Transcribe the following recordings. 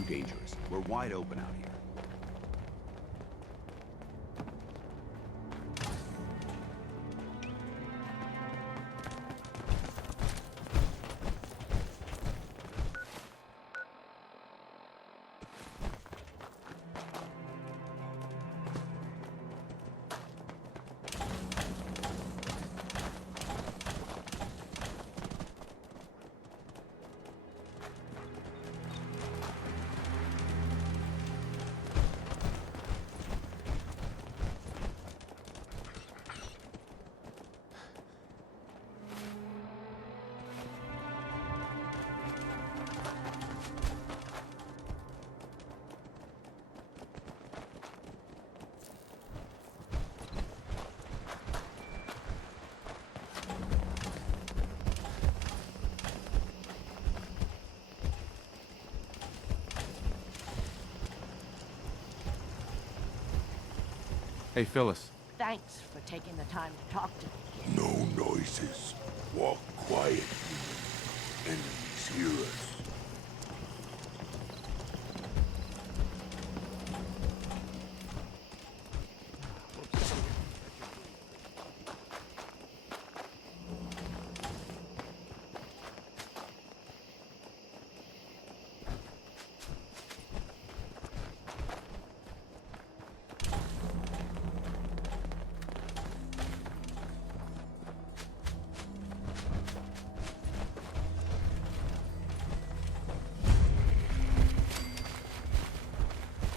too dangerous. We're wide open out here. Hey, Phyllis. Thanks for taking the time to talk to me. No noises. Walk quietly. Enemies hear us.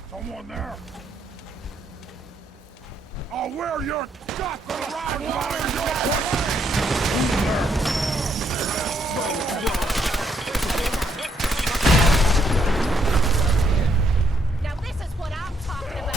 Someone there! I'll wear your guts around your Now this is what I'm talking about.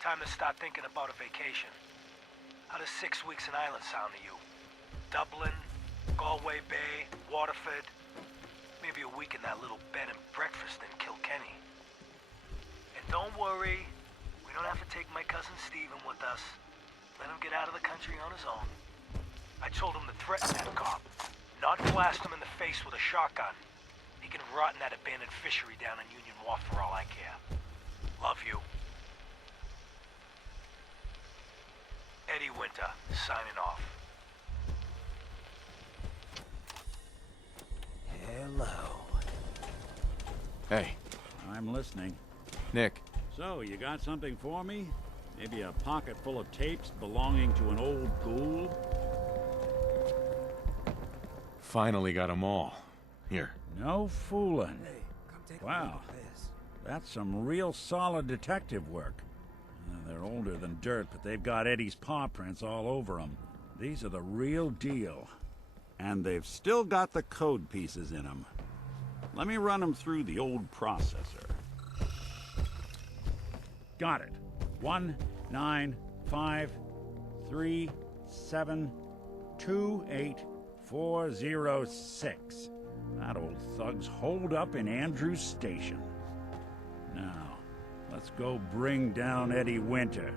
Time to start thinking about a vacation. How does 6 weeks in Ireland sound to you? Dublin, Galway Bay, Waterford, maybe a week in that little bed and breakfast in Kilkenny. And don't worry, we don't have to take my cousin Stephen with us. Let him get out of the country on his own. I told him to threaten that cop, not blast him in the face with a shotgun. He can rot in that abandoned fishery down in Union Wharf for all I care. Love you. Eddie Winter, signing off. Hello. Hey, I'm listening. Nick. So, you got something for me? Maybe a pocket full of tapes belonging to an old ghoul? Finally got them all. Here. No fooling. Wow. That's some real solid detective work. They're older than dirt, but they've got Eddie's paw prints all over them. These are the real deal. And they've still got the code pieces in them. Let me run them through the old processor. Got it. 19553728406. That old thug's holed up in Andrews Station. Now, let's go bring down Eddie Winter.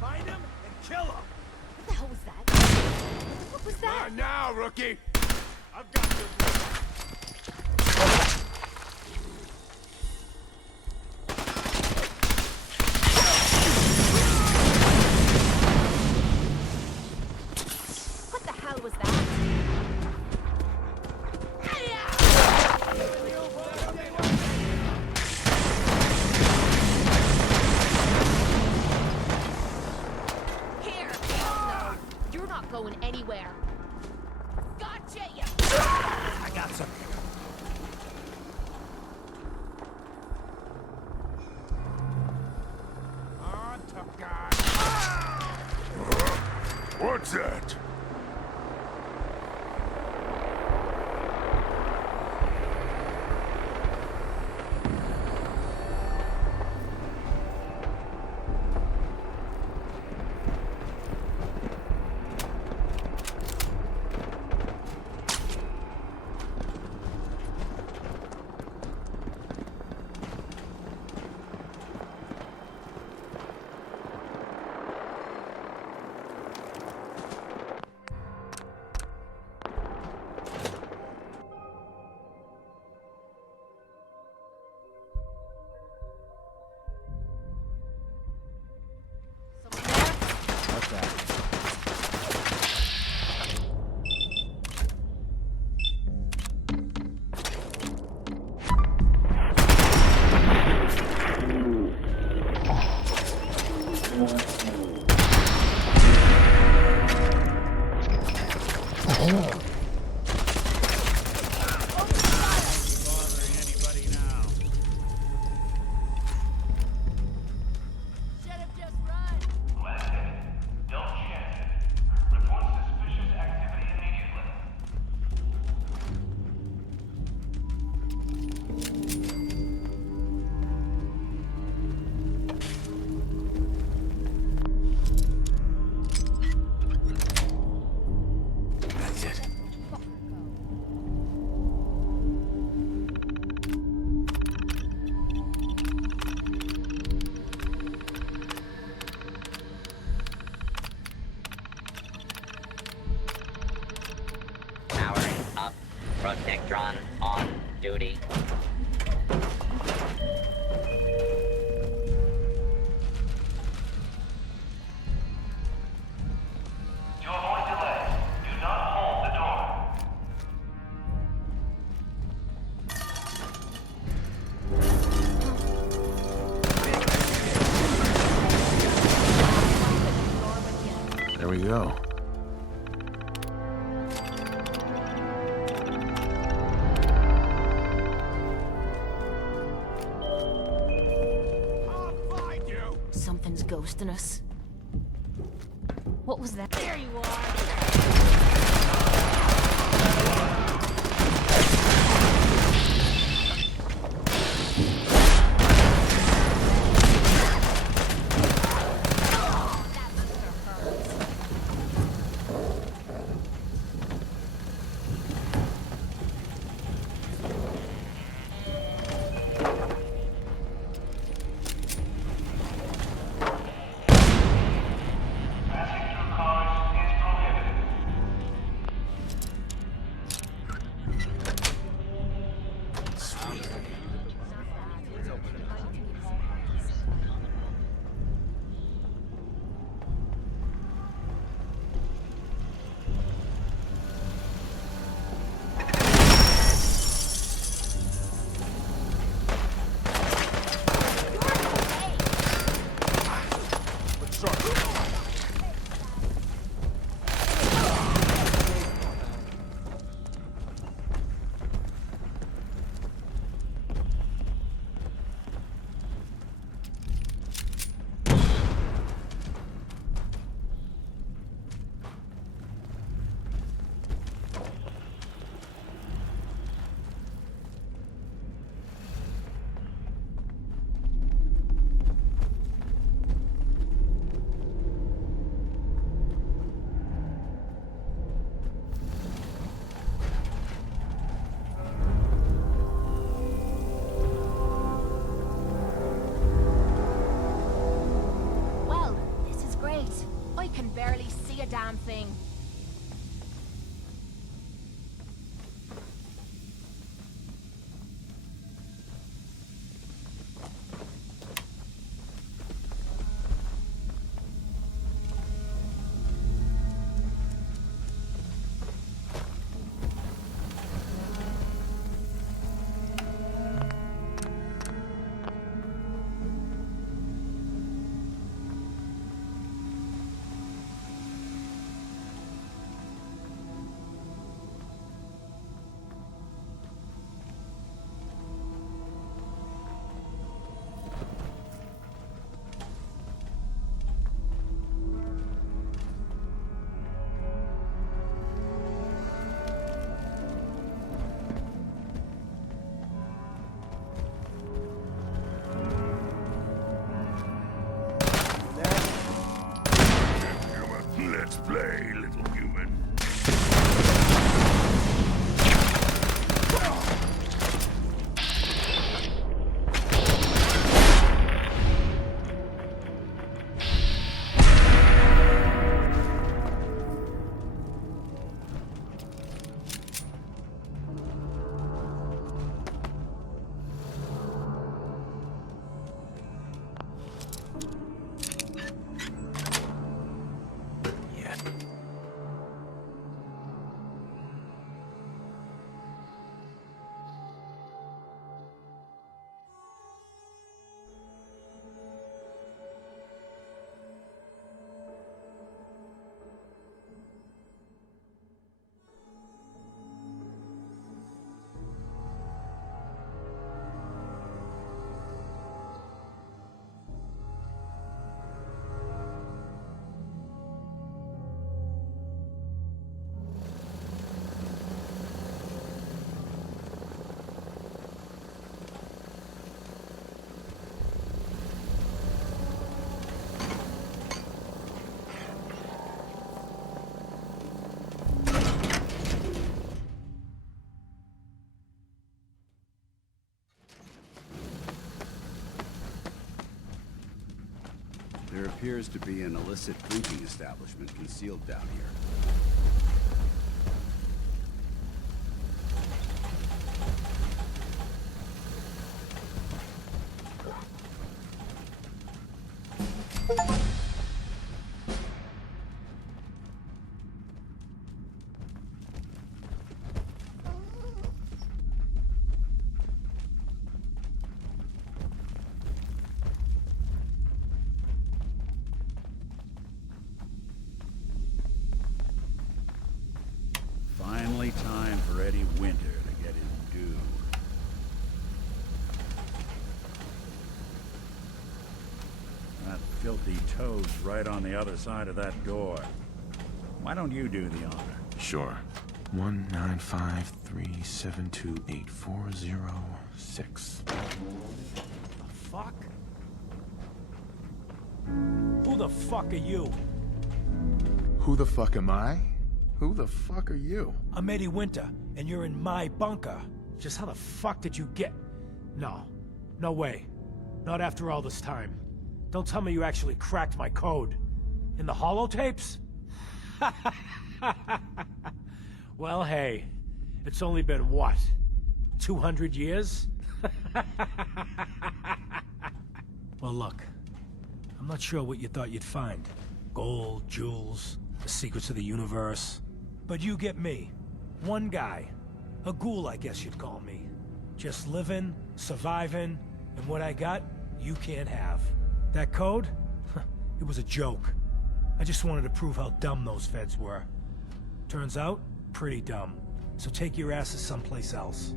Find him and kill him! What the hell was that? What was that? Not now, rookie! I've got this one. What the hell was that? Here! No, you're not going anywhere. Gotcha, you! I got some. On, tough guy. What's that? Someone there? What's that? Bothering anybody now? Should have just run. Don't chance it. Report suspicious activity immediately. That's it. Powering up. Protectron on duty. To avoid delay, do not hold the door. There we go. I'll find you! Something's ghosting us. What was that? There you are! Passing through cars is prohibited. Well, this is great. I can barely see a damn thing. Let's play, little human. There appears to be an illicit drinking establishment concealed down here. filthy toads right on the other side of that door. Why don't you do the honor? Sure. 19537284006. Fuck? Who the fuck are you? Who the fuck am I? Who the fuck are you? I'm Eddie Winter, and you're in my bunker. Just how the fuck did you get... No. No way. Not after all this time. Don't tell me you actually cracked my code. In the holotapes? Well, hey. It's only been, what? 200 years? Well, look. I'm not sure what you thought you'd find. Gold, jewels, the secrets of the universe. But you get me. One guy. A ghoul, I guess you'd call me. Just living, surviving, and what I got, you can't have. That code? It was a joke. I just wanted to prove how dumb those feds were. Turns out, pretty dumb. So take your asses someplace else.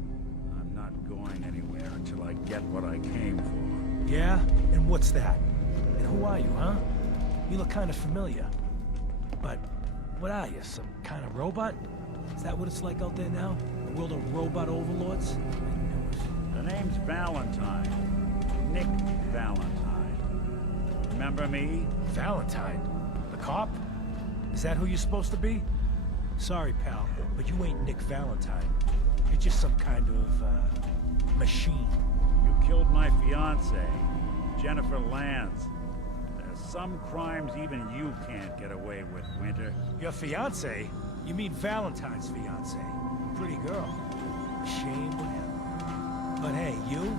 I'm not going anywhere until I get what I came for. Yeah? And what's that? And who are you, huh? You look kind of familiar. But what are you, some kind of robot? Is that what it's like out there now? A world of robot overlords? The name's Valentine. Nick Valentine. Remember me? Valentine? The cop? Is that who you're supposed to be? Sorry, pal, but you ain't Nick Valentine. You're just some kind of, machine. You killed my fiancée, Jennifer Lance. There's some crimes even you can't get away with, Winter. Your fiancé? You mean Valentine's fiancé? Pretty girl. Shame with him. But hey, you,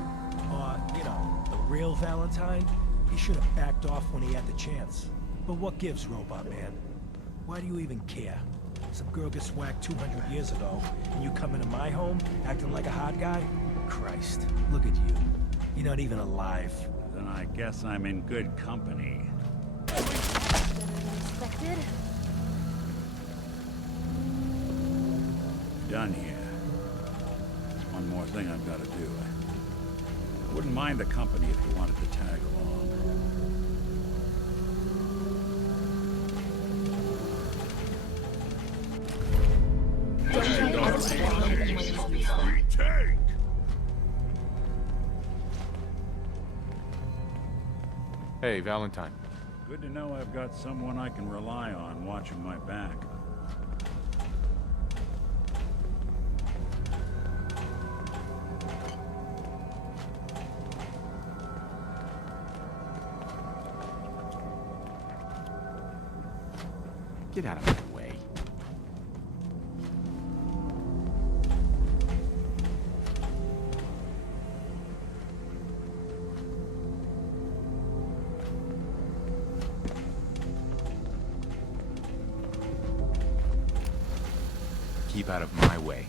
or, you know, the real Valentine, he should have backed off when he had the chance. But what gives, Robot Man? Why do you even care? Some girl gets whacked 200 years ago, and you come into my home acting like a hot guy? Christ, look at you. You're not even alive. Then I guess I'm in good company. Expected. Done here. There's one more thing I've got to do. I wouldn't mind the company if you wanted to tag along. Retake! Hey, Valentine. Good to know I've got someone I can rely on watching my back. Get out of my way. Keep out of my way.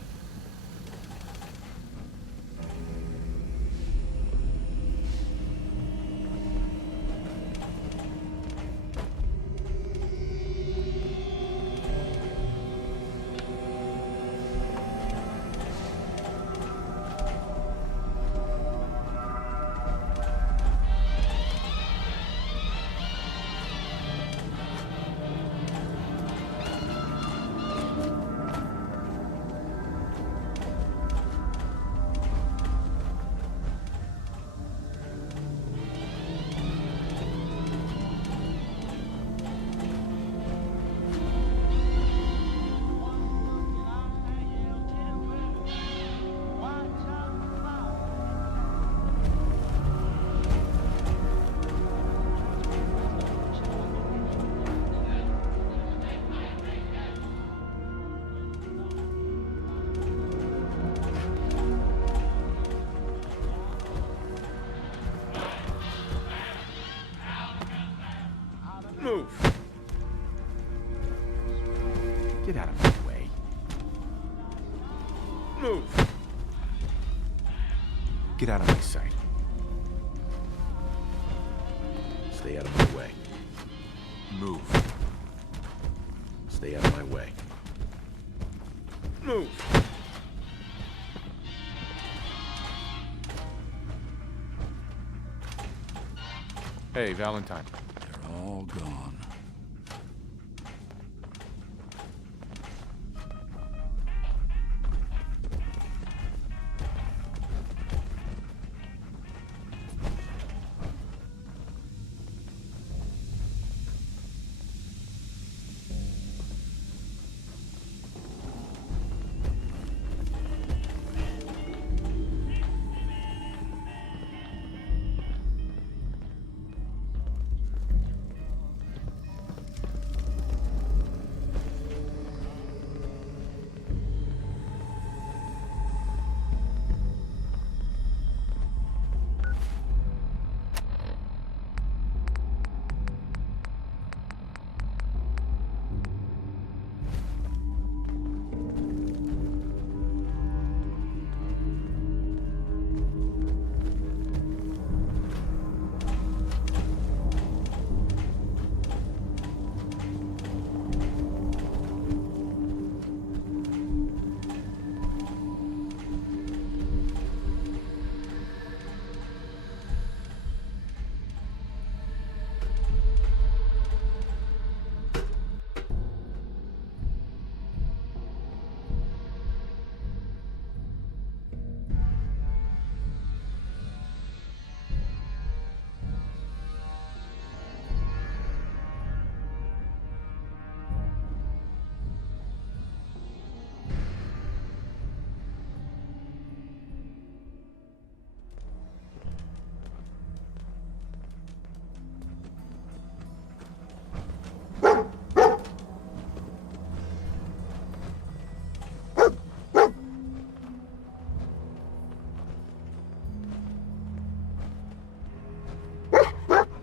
Move! Get out of my way. Move! Get out of my sight. Stay out of my way. Move. Stay out of my way. Move! Hey, Valentine. They're all gone.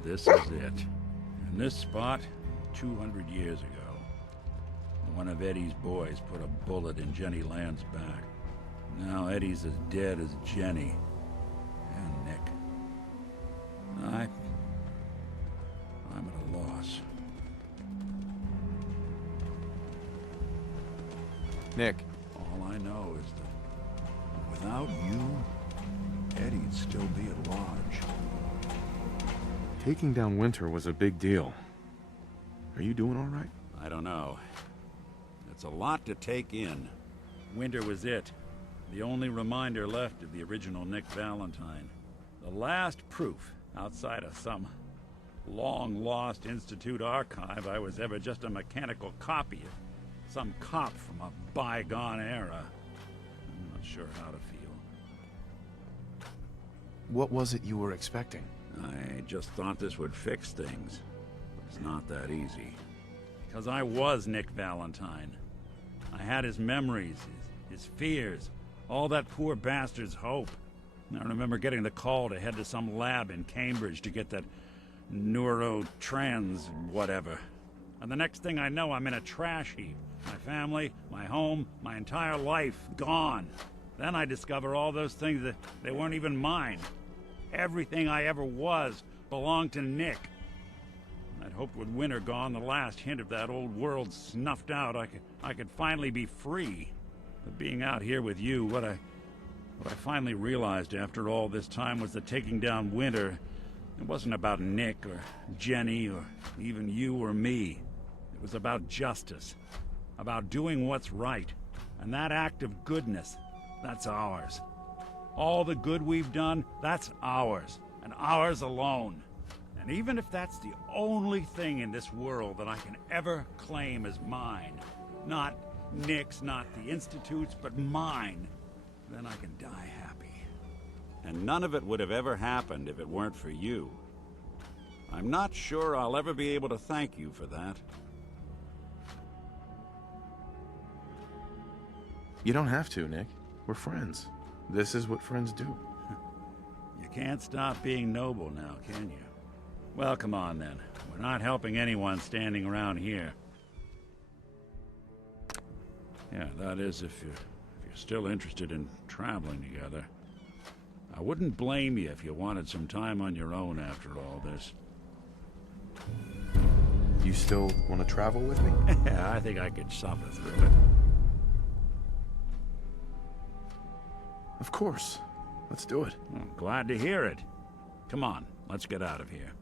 This is it. In this spot, 200 years ago, one of Eddie's boys put a bullet in Jenny Land's back. Now Eddie's as dead as Jenny. And Nick. I'm at a loss. Nick. All I know is that without you, Eddie'd still be at large. Taking down Winter was a big deal. Are you doing all right? I don't know. It's a lot to take in. Winter was it. The only reminder left of the original Nick Valentine. The last proof, outside of some long-lost Institute archive, I was ever just a mechanical copy of some cop from a bygone era. I'm not sure how to feel. What was it you were expecting? I just thought this would fix things. But it's not that easy. Because I was Nick Valentine. I had his memories, his fears, all that poor bastard's hope. I remember getting the call to head to some lab in Cambridge to get that neurotrans whatever. And the next thing I know, I'm in a trash heap. My family, my home, my entire life, gone. Then I discover all those things that they weren't even mine. Everything I ever was belonged to Nick. I'd hoped with Winter gone, the last hint of that old world snuffed out, I could finally be free. But being out here with you, what I finally realized after all this time was that taking down Winter, it wasn't about Nick or Jenny or even you or me. It was about justice, about doing what's right. And that act of goodness, that's ours. All the good we've done, that's ours, and ours alone. And even if that's the only thing in this world that I can ever claim as mine, not Nick's, not the Institute's, but mine, then I can die happy. And none of it would have ever happened if it weren't for you. I'm not sure I'll ever be able to thank you for that. You don't have to, Nick. We're friends. This is what friends do. You can't stop being noble now, can you? Well, come on then. We're not helping anyone standing around here. Yeah, that is if you're still interested in traveling together. I wouldn't blame you if you wanted some time on your own after all this. You still want to travel with me? Yeah, I think I could suffer through it. Of course. Let's do it. Well, glad to hear it. Come on, let's get out of here.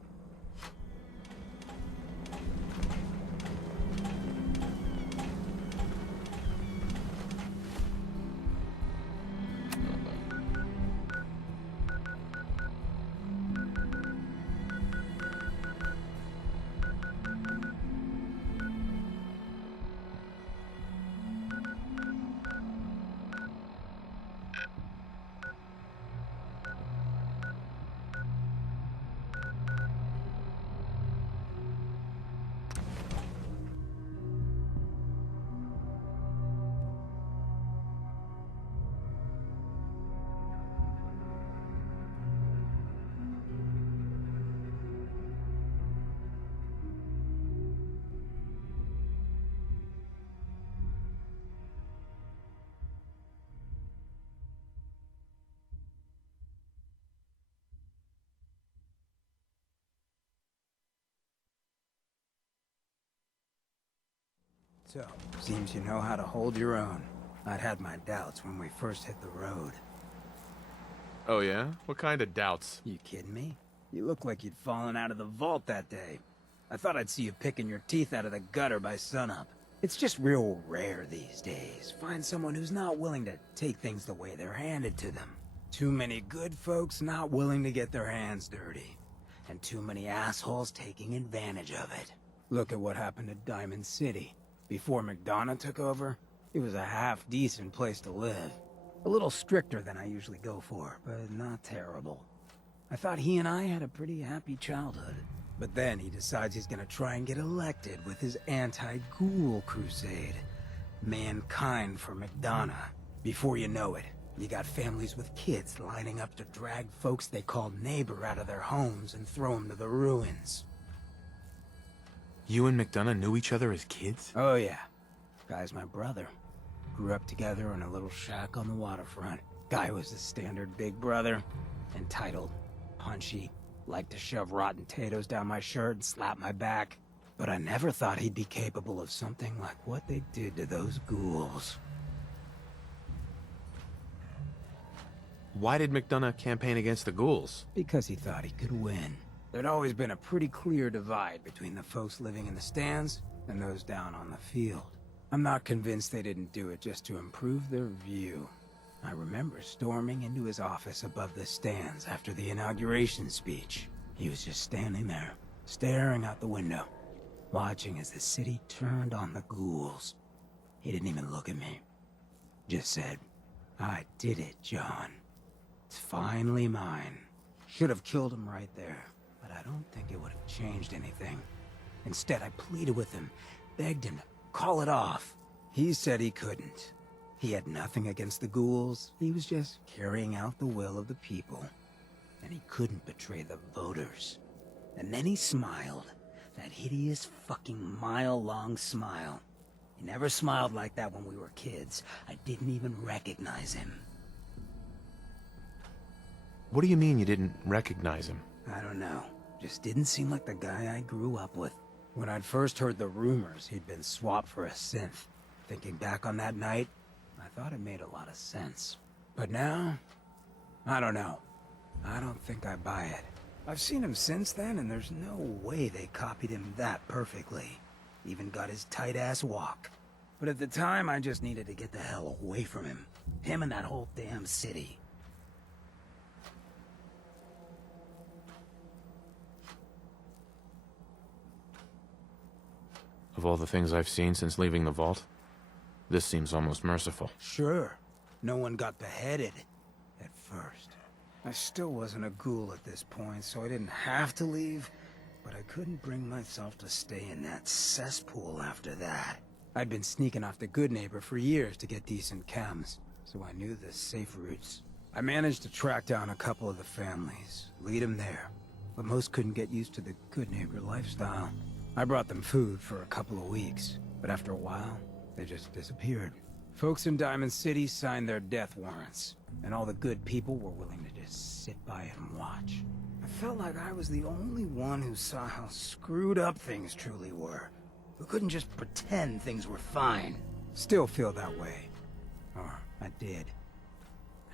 So, seems you know how to hold your own. I'd had my doubts when we first hit the road. Oh yeah? What kind of doubts? You kidding me? You look like you'd fallen out of the vault that day. I thought I'd see you picking your teeth out of the gutter by sunup. It's just real rare these days. Find someone who's not willing to take things the way they're handed to them. Too many good folks not willing to get their hands dirty. And too many assholes taking advantage of it. Look at what happened to Diamond City. Before McDonough took over, it was a half-decent place to live. A little stricter than I usually go for, but not terrible. I thought he and I had a pretty happy childhood. But then he decides he's gonna try and get elected with his anti-ghoul crusade. Mankind for McDonough. Before you know it, you got families with kids lining up to drag folks they call neighbor out of their homes and throw them to the ruins. You and McDonough knew each other as kids? Oh yeah. Guy's my brother. Grew up together in a little shack on the waterfront. Guy was the standard big brother. Entitled, punchy, liked to shove rotten potatoes down my shirt and slap my back. But I never thought he'd be capable of something like what they did to those ghouls. Why did McDonough campaign against the ghouls? Because he thought he could win. There'd always been a pretty clear divide between the folks living in the stands and those down on the field. I'm not convinced they didn't do it just to improve their view. I remember storming into his office above the stands after the inauguration speech. He was just standing there, staring out the window, watching as the city turned on the ghouls. He didn't even look at me. Just said, "I did it, John. It's finally mine." Should have killed him right there, but I don't think it would have changed anything. Instead, I pleaded with him, begged him to call it off. He said he couldn't. He had nothing against the ghouls. He was just carrying out the will of the people. And he couldn't betray the voters. And then he smiled. That hideous fucking mile-long smile. He never smiled like that when we were kids. I didn't even recognize him. What do you mean you didn't recognize him? I don't know. Just didn't seem like the guy I grew up with. When I'd first heard the rumors he'd been swapped for a synth, thinking back on that night, I thought it made a lot of sense. But now, I don't know. I don't think I buy it. I've seen him since then, and there's no way they copied him that perfectly. Even got his tight-ass walk. But at the time, I just needed to get the hell away from him. Him and that whole damn city. Of all the things I've seen since leaving the vault, this seems almost merciful. Sure. No one got beheaded. At first. I still wasn't a ghoul at this point, so I didn't have to leave. But I couldn't bring myself to stay in that cesspool after that. I'd been sneaking off the Good Neighbor for years to get decent chems, so I knew the safe routes. I managed to track down a couple of the families, lead them there. But most couldn't get used to the Good Neighbor lifestyle. I brought them food for a couple of weeks, but after a while, they just disappeared. Folks in Diamond City signed their death warrants, and all the good people were willing to just sit by and watch. I felt like I was the only one who saw how screwed up things truly were, who couldn't just pretend things were fine. Still feel that way. Or I did.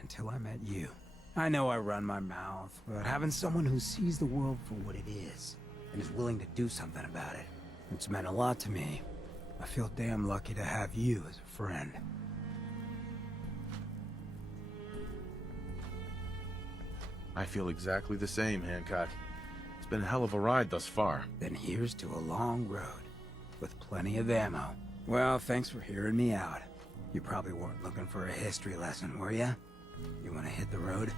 Until I met you. I know I run my mouth, but having someone who sees the world for what it is, and is willing to do something about it. It's meant a lot to me. I feel damn lucky to have you as a friend. I feel exactly the same, Hancock. It's been a hell of a ride thus far. Then here's to a long road, with plenty of ammo. Well, thanks for hearing me out. You probably weren't looking for a history lesson, were ya? You wanna hit the road?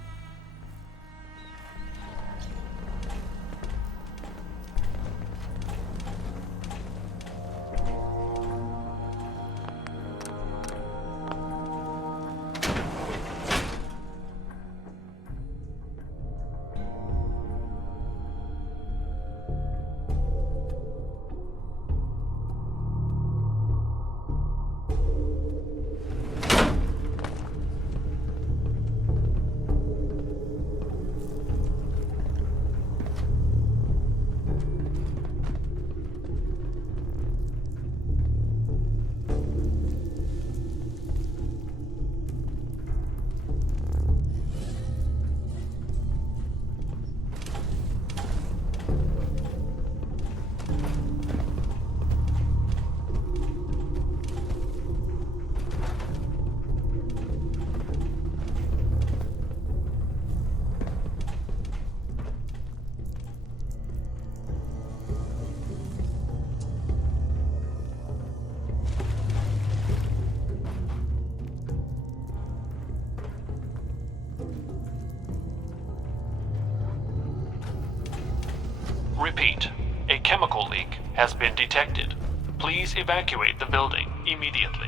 Repeat. A chemical leak has been detected. Please evacuate the building immediately.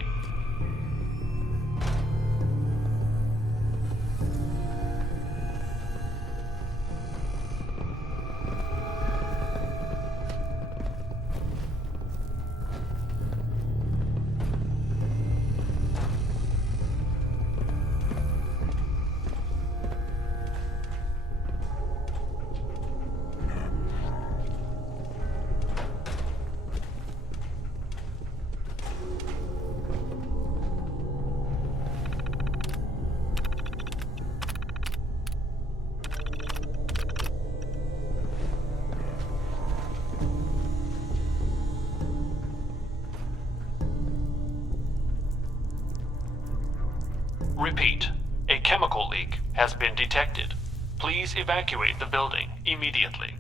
Repeat. A chemical leak has been detected. Please evacuate the building immediately.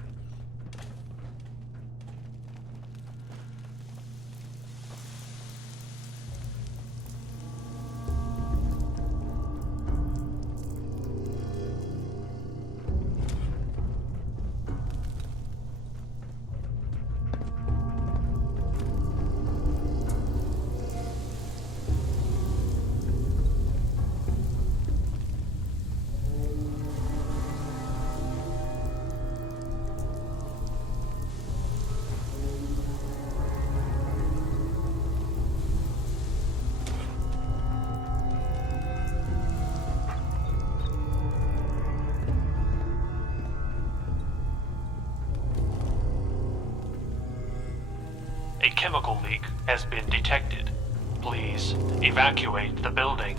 A chemical leak has been detected. Please evacuate the building.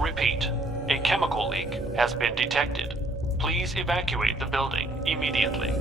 Repeat. A chemical leak has been detected. Please evacuate the building immediately.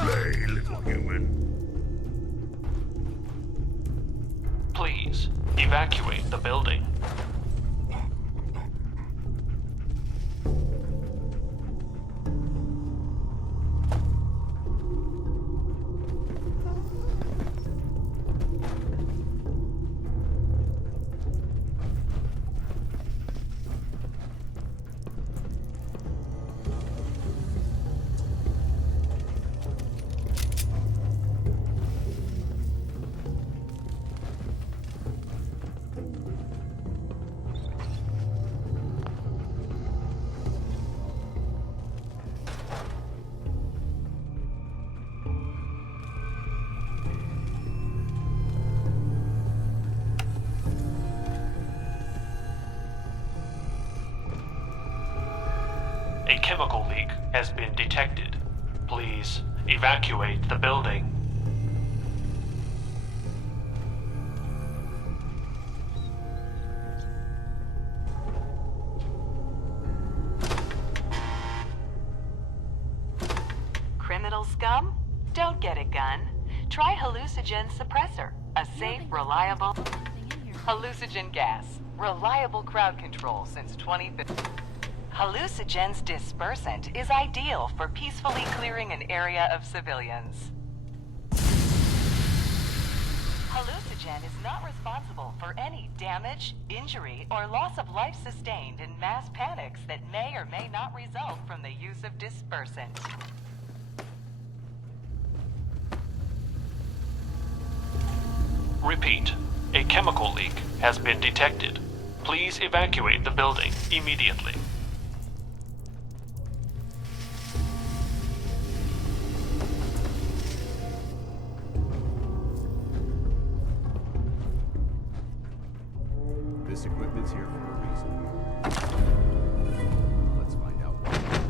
Play, little human. Please evacuate the building. A chemical leak has been detected. Please evacuate the building. Criminal scum. gun? Try hallucinogen suppressor, a safe, reliable hallucinogen gas. Reliable crowd control since 2015. Hallucinogen's dispersant is ideal for peacefully clearing an area of civilians. Hallucinogen is not responsible for any damage, injury, or loss of life sustained in mass panics that may or may not result from the use of dispersant. Repeat, a chemical leak has been detected. Please evacuate the building immediately. This equipment's here for a reason. Let's find out why.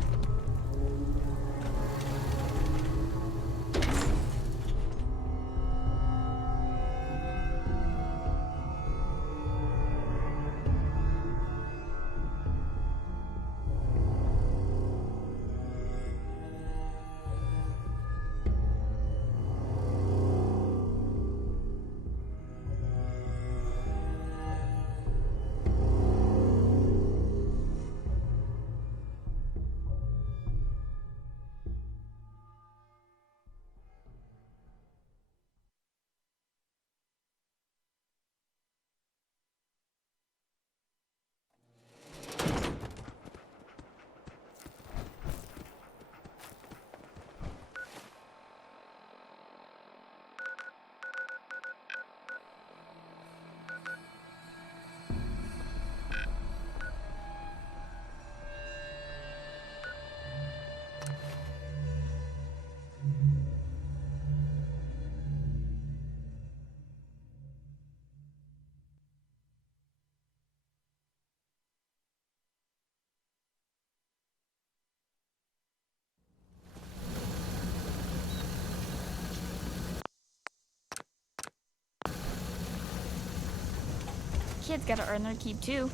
Kids gotta earn their keep too.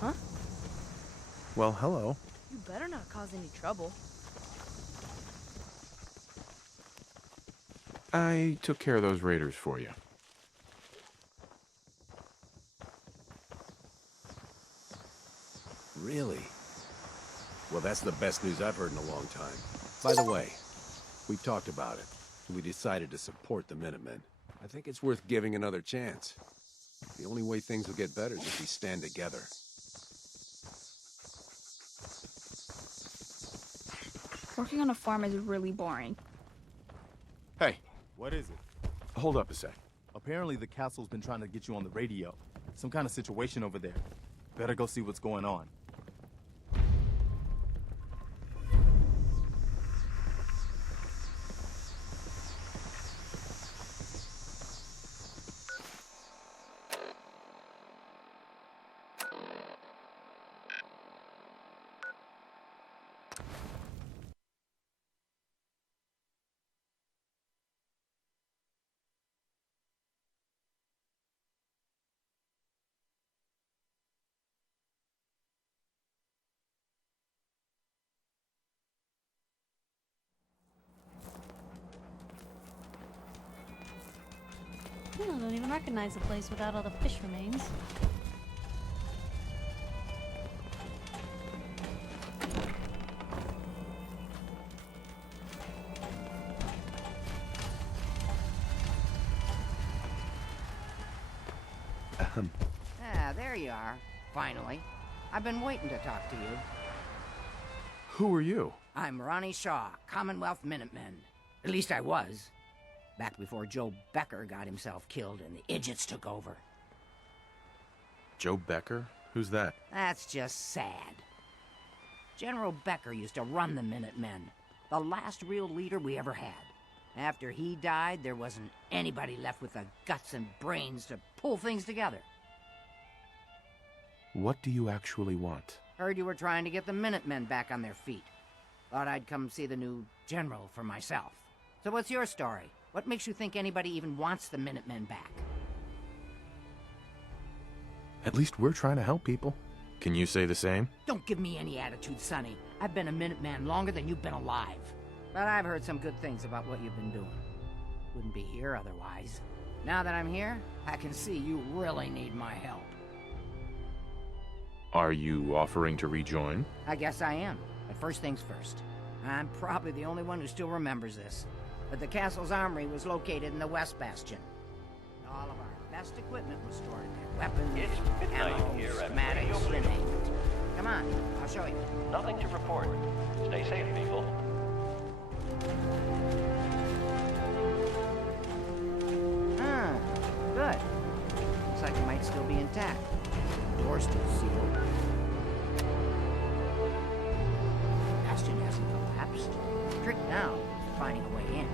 Huh? Well, hello. You better not cause any trouble. I took care of those raiders for you. Really? Well, that's the best news I've heard in a long time. By the way, we've talked about it. We decided to support the Minutemen. I think it's worth giving another chance. The only way things will get better is if we stand together. Working on a farm is really boring. Hey, What is it? hold up a sec. Apparently the castle's been trying to get you on the radio. Some kind of situation over there. Better go see what's going on. I don't even recognize the place without all the fish remains. Ah, there you are. Finally. I've been waiting to talk to you. Who are you? I'm Ronnie Shaw, Commonwealth Minutemen. At least I was. Back before Joe Becker got himself killed and the idiots took over. Joe Becker? Who's that? That's just sad. General Becker used to run the Minutemen. The last real leader we ever had. After he died, there wasn't anybody left with the guts and brains to pull things together. What do you actually want? Heard you were trying to get the Minutemen back on their feet. Thought I'd come see the new general for myself. So what's your story? What makes you think anybody even wants the Minutemen back? At least we're trying to help people. Can you say the same? Don't give me any attitude, Sonny. I've been a Minuteman longer than you've been alive. But I've heard some good things about what you've been doing. Wouldn't be here otherwise. Now that I'm here, I can see you really need my help. Are you offering to rejoin? I guess I am. But first things first. I'm probably the only one who still remembers this. But the castle's armory was located in the West Bastion. All of our best equipment was stored in there. Weapons, ammo, schematics, you name it. Come on, I'll show you. Nothing to report. Stay safe, people. Ah, good. Looks like it might still be intact. The door's still sealed. Bastion hasn't collapsed. The trick now is finding a way in.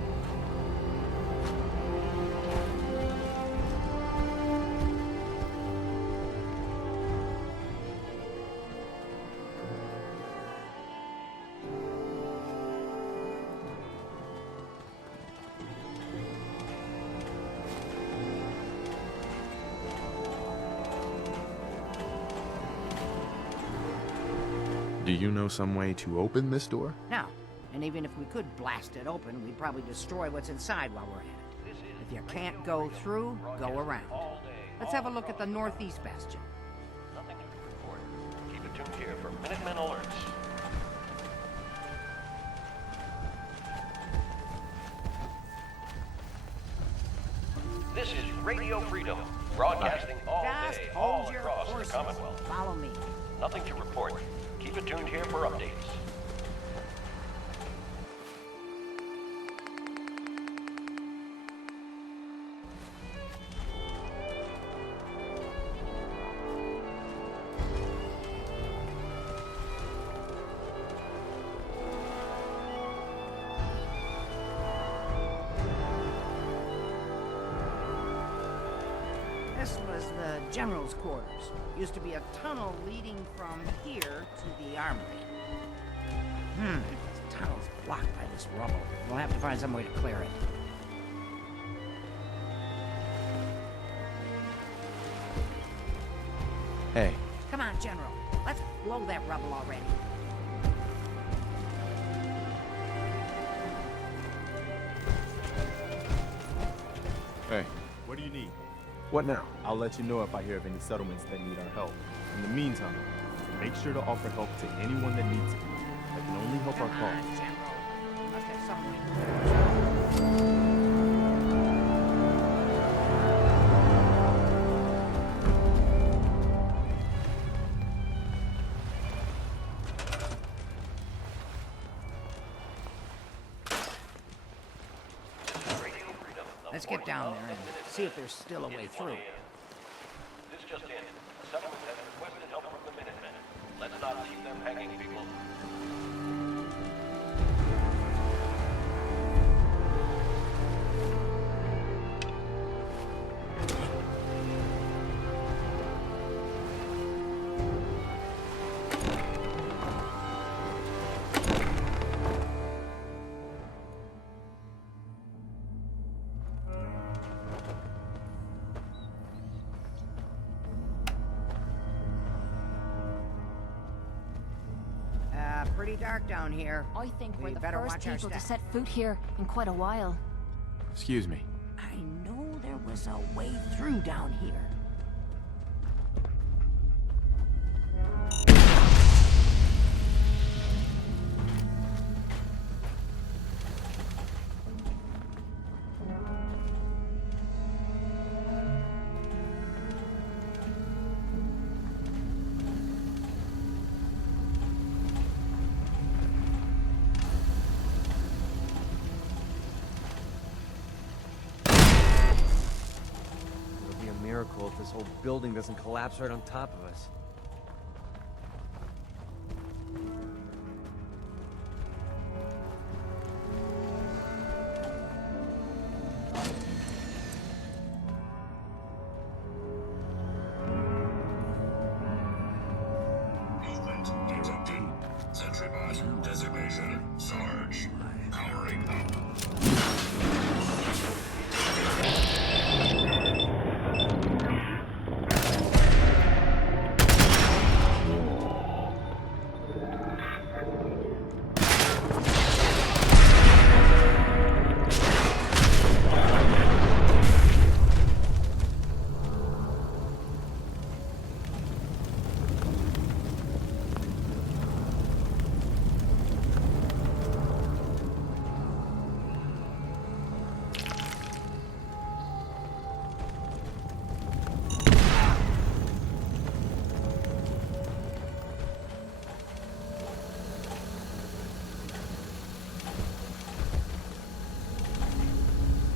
Do you know some way to open this door? No, and even if we could blast it open, we'd probably destroy what's inside while we're at it. If you can't go through, go around. Let's have a look at the northeast bastion. Nothing to report. Keep it tuned here for Minutemen alerts. This is Radio Freedom, broadcasting all Just day, hold all your across horses. the Commonwealth. Follow me. Nothing to report. Keep it tuned here for updates. This was the general's quarters. Used to be a tunnel leading from here to the armory. This tunnel's blocked by this rubble. We'll have to find some way to clear it. Hey, Come on, General. Let's blow that rubble already. Hey, What do you need? what now? I'll let you know if I hear of any settlements that need our help. In the meantime, make sure to offer help to anyone that needs it. That can only help our Come cause. on, General. We must have some way to clear this. Let's get down there and see if there's still a way through. This just in. The settlement has requested help from the Minutemen. Let's not leave them hanging, people. Pretty dark down here. I think we're We the better first watch our people to step. set foot here in quite a while. Excuse me. I know there was a way through down here. It'll be a miracle if this whole building doesn't collapse right on top of us. Movement detected. Sentry bot designation Sarge. Powering up.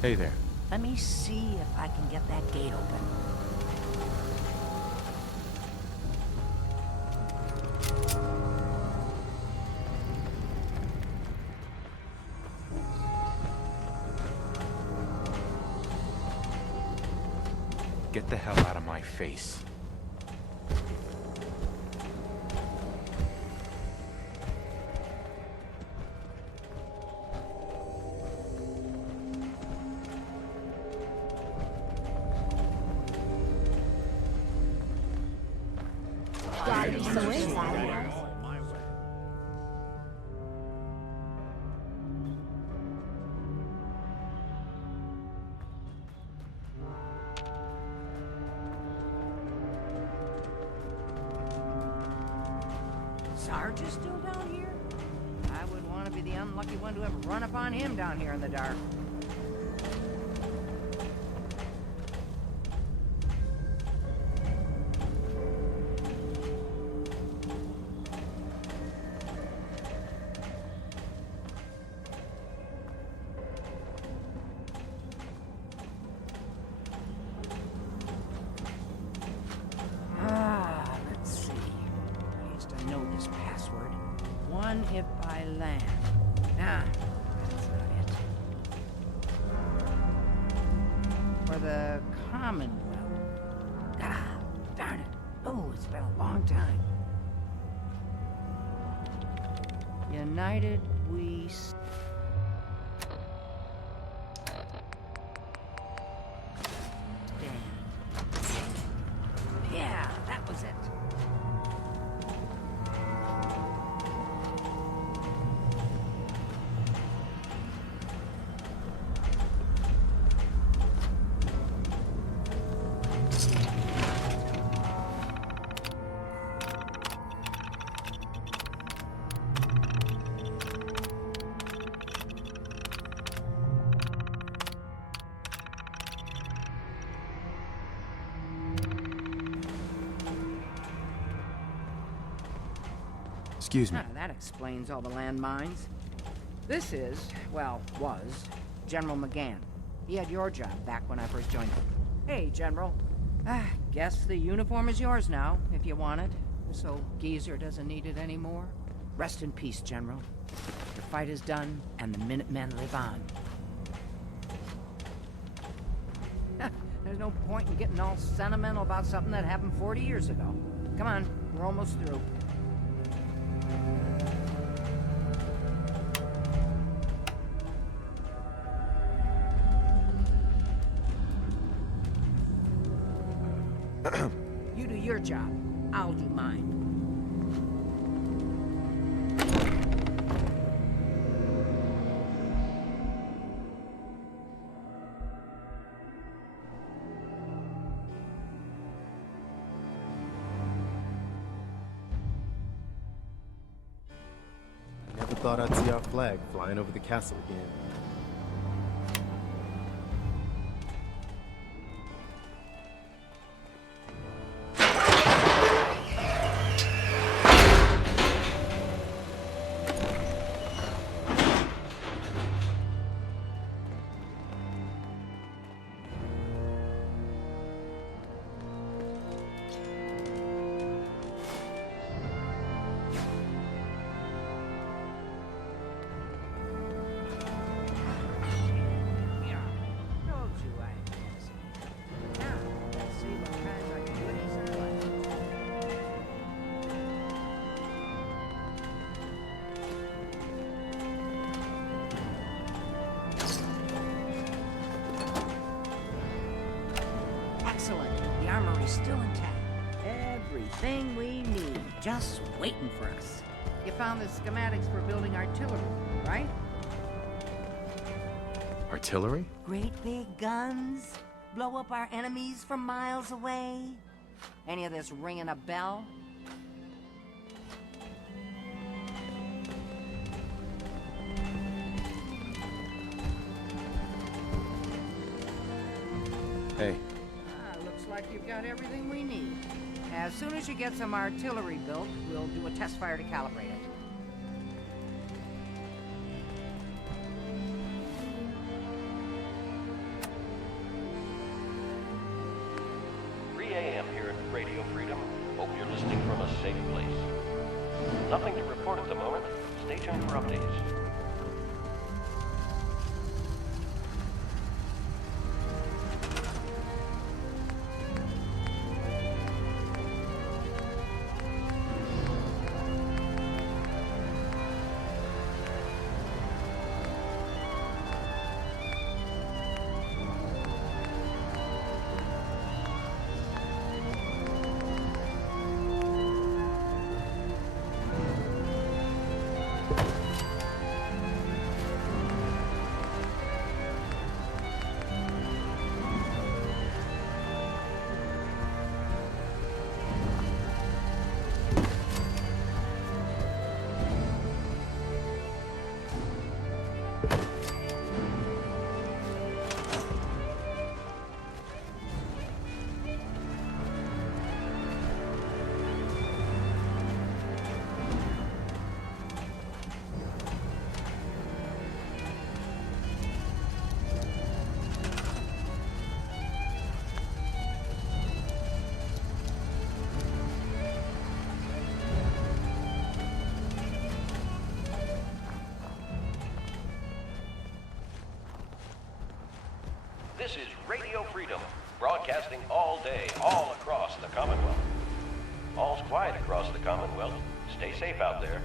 Hey there. Let me see if I can get that gate open. Get the hell out of my face. Sarge is still down here? I would want to be the unlucky one to have run upon him down here in the dark. Let's see. I used to know this password. One if I land. Nah, that's not it. For the Commonwealth. Ah, darn it. Oh, it's been a long time. United we stand. Yeah, that was it. Excuse me. Ah, that explains all the landmines. This is, well, was, General McGann. He had your job back when I first joined him. Hey, General. Guess the uniform is yours now, if you want it. So Geezer doesn't need it anymore. Rest in peace, General. The fight is done, and the Minutemen live on. There's no point in getting all sentimental about something that happened 40 years ago. Come on, we're almost through. You do your job. I'll do mine. Never thought I'd see our flag flying over the castle again. Excellent. The armory's still intact. Everything we need, just waiting for us. You found the schematics for building artillery, right? Artillery? Great big guns. Blow up our enemies from miles away. Any of this ringing a bell? Hey. Looks like you've got everything we need. As soon as you get some artillery built, we'll do a test fire to calibrate it. Radio Freedom. Hope you're listening from a safe place. Nothing to report at the moment. Stay tuned for updates. This is Radio Freedom, broadcasting all day, all across the Commonwealth. All's quiet across the Commonwealth. Stay safe out there.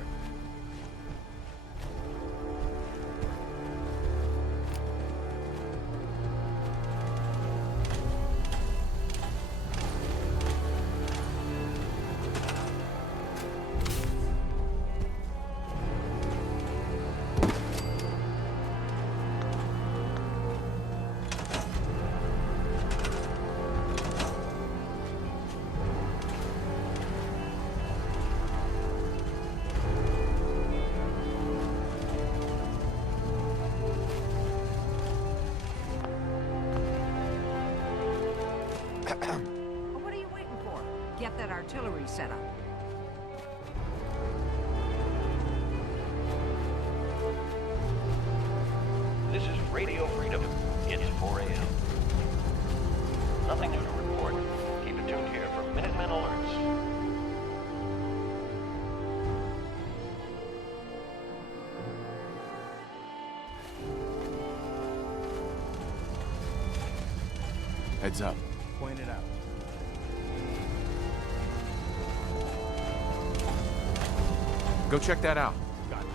What are you waiting for? Get that artillery set up. This is Radio Freedom. It's 4 a.m. Nothing new to report. Keep it tuned here for Minutemen alerts. Heads up. Point it out. Go check that out. Got it.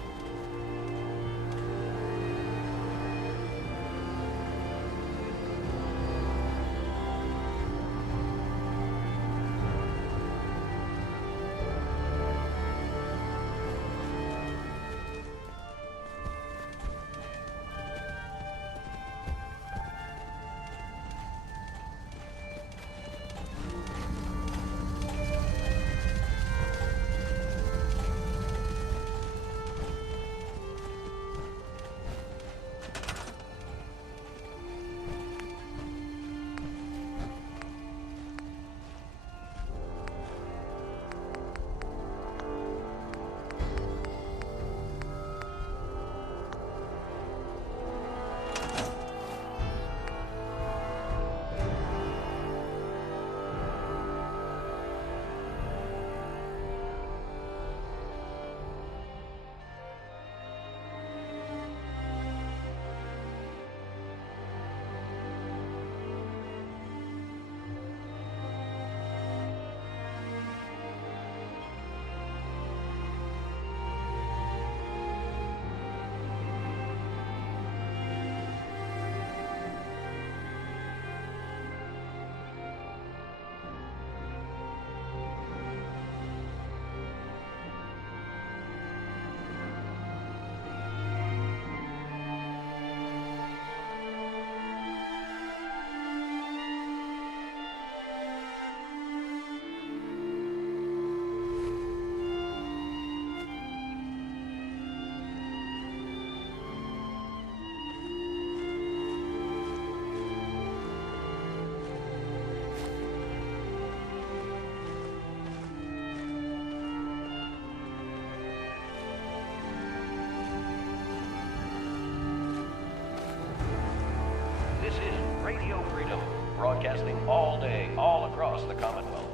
This is Radio Freedom, broadcasting all day, all across the Commonwealth.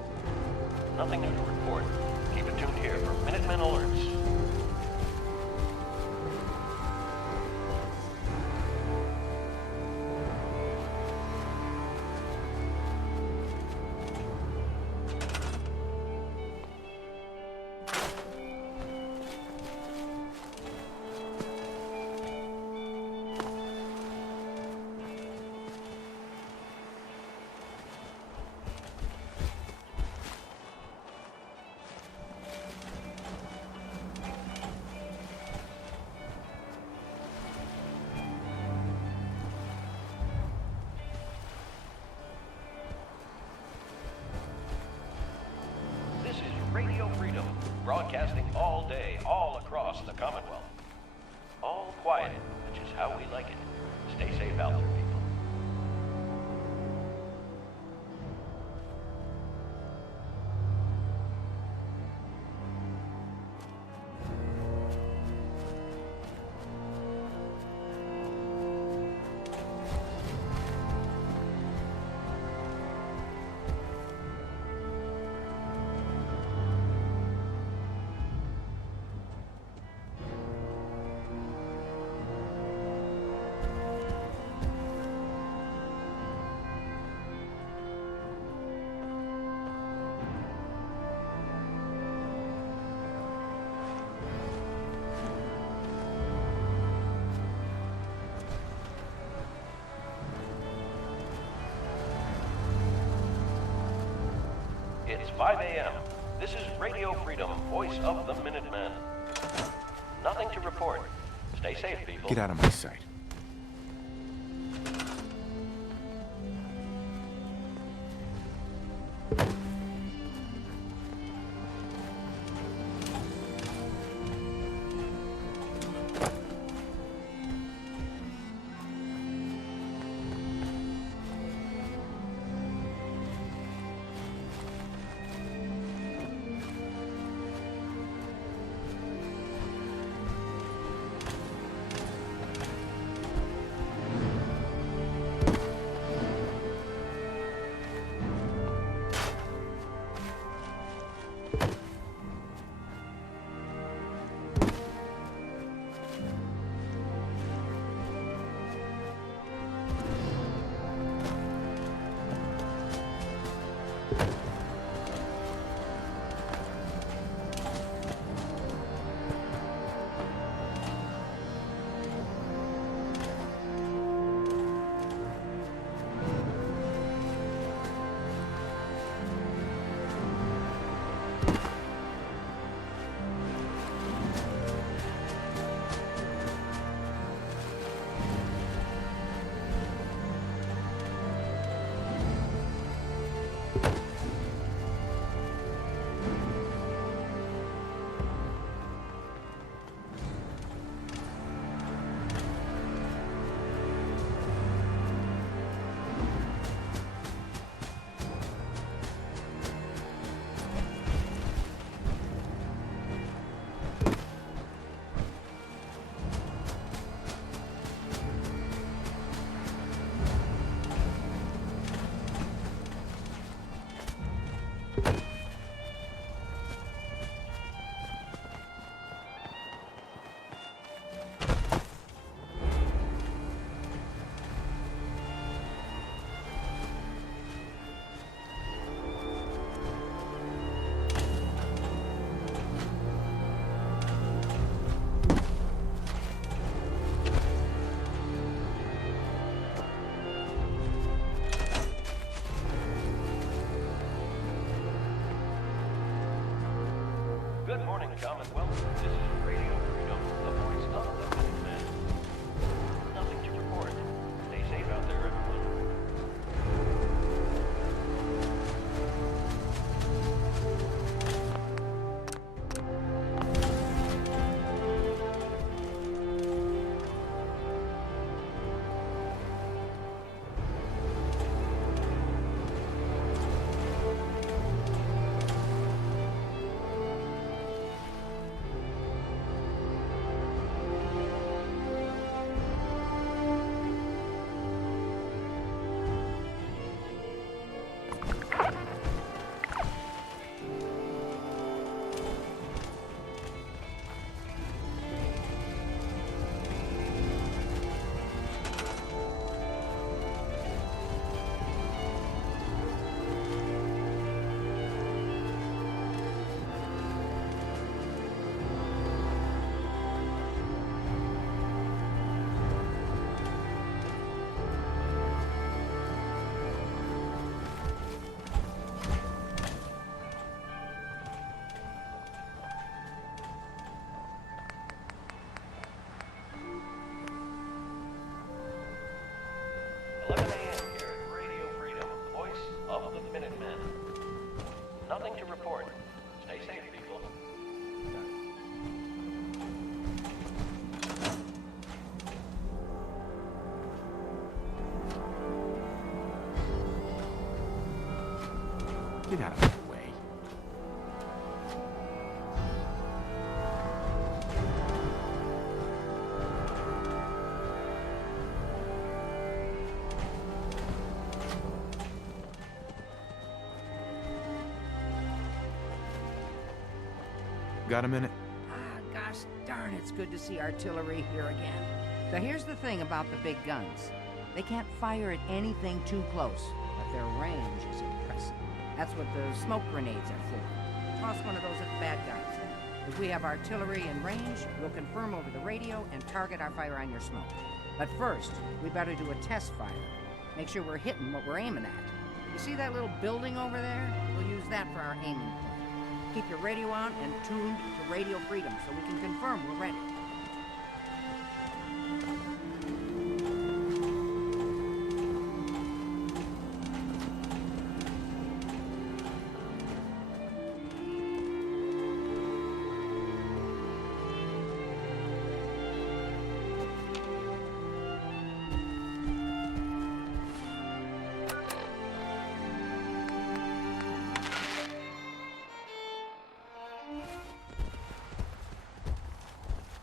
Nothing new to report. Keep it tuned here for Minutemen alerts. This is Radio Freedom, broadcasting all day, all across the Commonwealth. All quiet, which is how we like it. Stay safe out there, people. It's 5 a.m. This is Radio Freedom, voice of the Minutemen. Nothing to report. Stay safe, people. Get out of my sight. Good morning, Commonwealth. This is Radio Freedom, the voice of the Minutemen. Nothing to report. Stay safe out there, everyone. the Minutemen. Nothing to report. Stay safe, people. Get out of my way. Got a minute? Ah, gosh darn, it's good to see artillery here again. So here's the thing about the big guns. They can't fire at anything too close, but their range is impressive. That's what the smoke grenades are for. Toss one of those at the bad guys. If we have artillery in range, we'll confirm over the radio and target our fire on your smoke. But first, we better do a test fire. Make sure we're hitting what we're aiming at. You see that little building over there? We'll use that for our aiming point. Keep your radio on and tuned to Radio Freedom so we can confirm we're ready.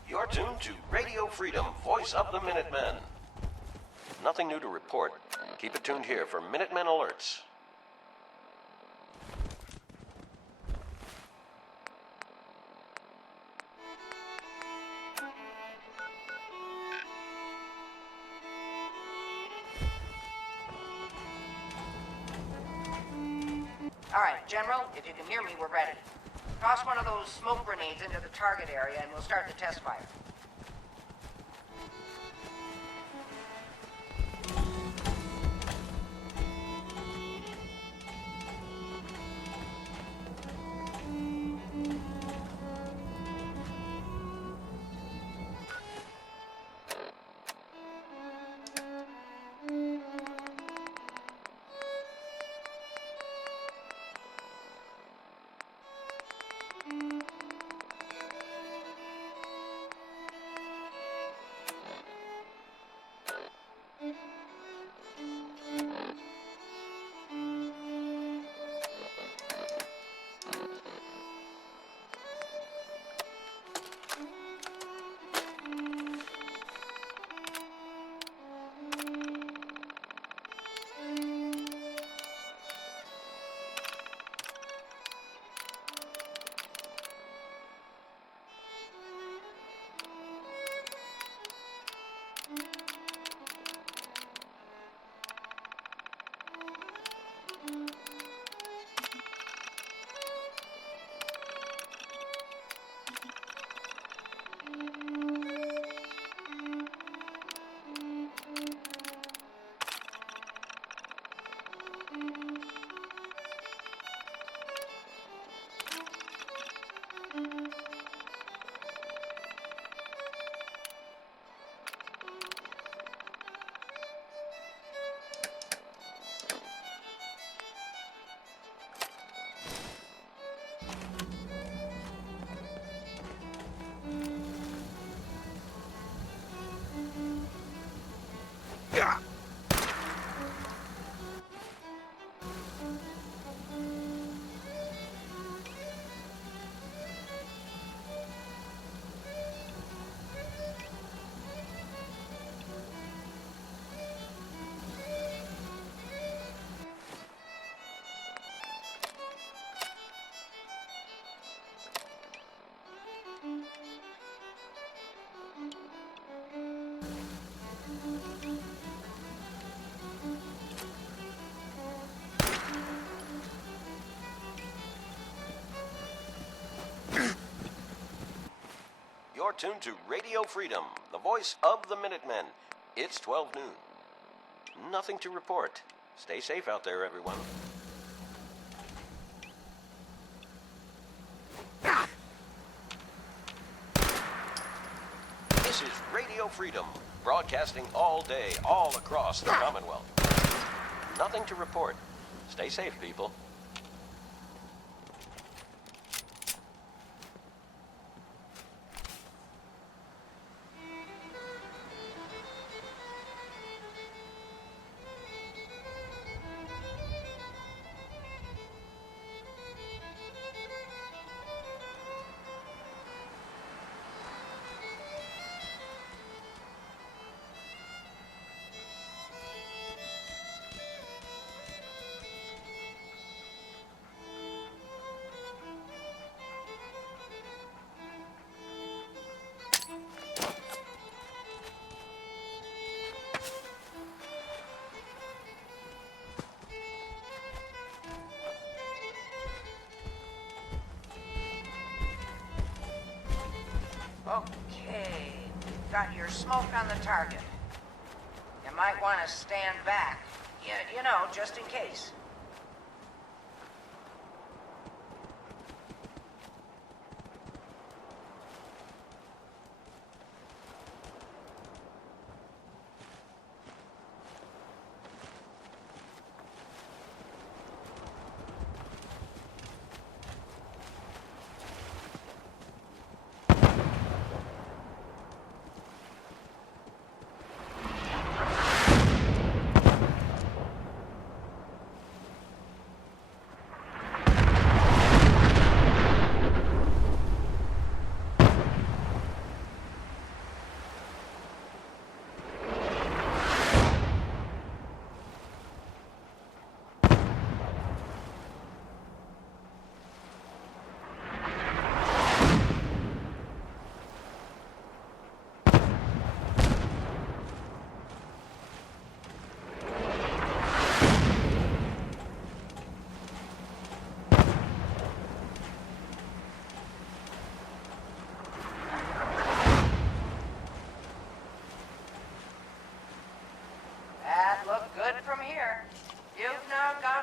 You're tuned to Radio Freedom, voice of the Minutemen. Nothing new to report. Keep it tuned here for Minutemen alerts. All right, General, if you can hear me, we're ready. Toss one of those smoke grenades into the target area and we'll start the test fire. You're tuned to Radio Freedom, the voice of the Minutemen. It's 12 noon. Nothing to report. Stay safe out there, everyone. This is Radio Freedom, broadcasting all day, all across the Commonwealth. Nothing to report. Stay safe, people. Okay, got your smoke on the target. You might want to stand back. You know, just in case.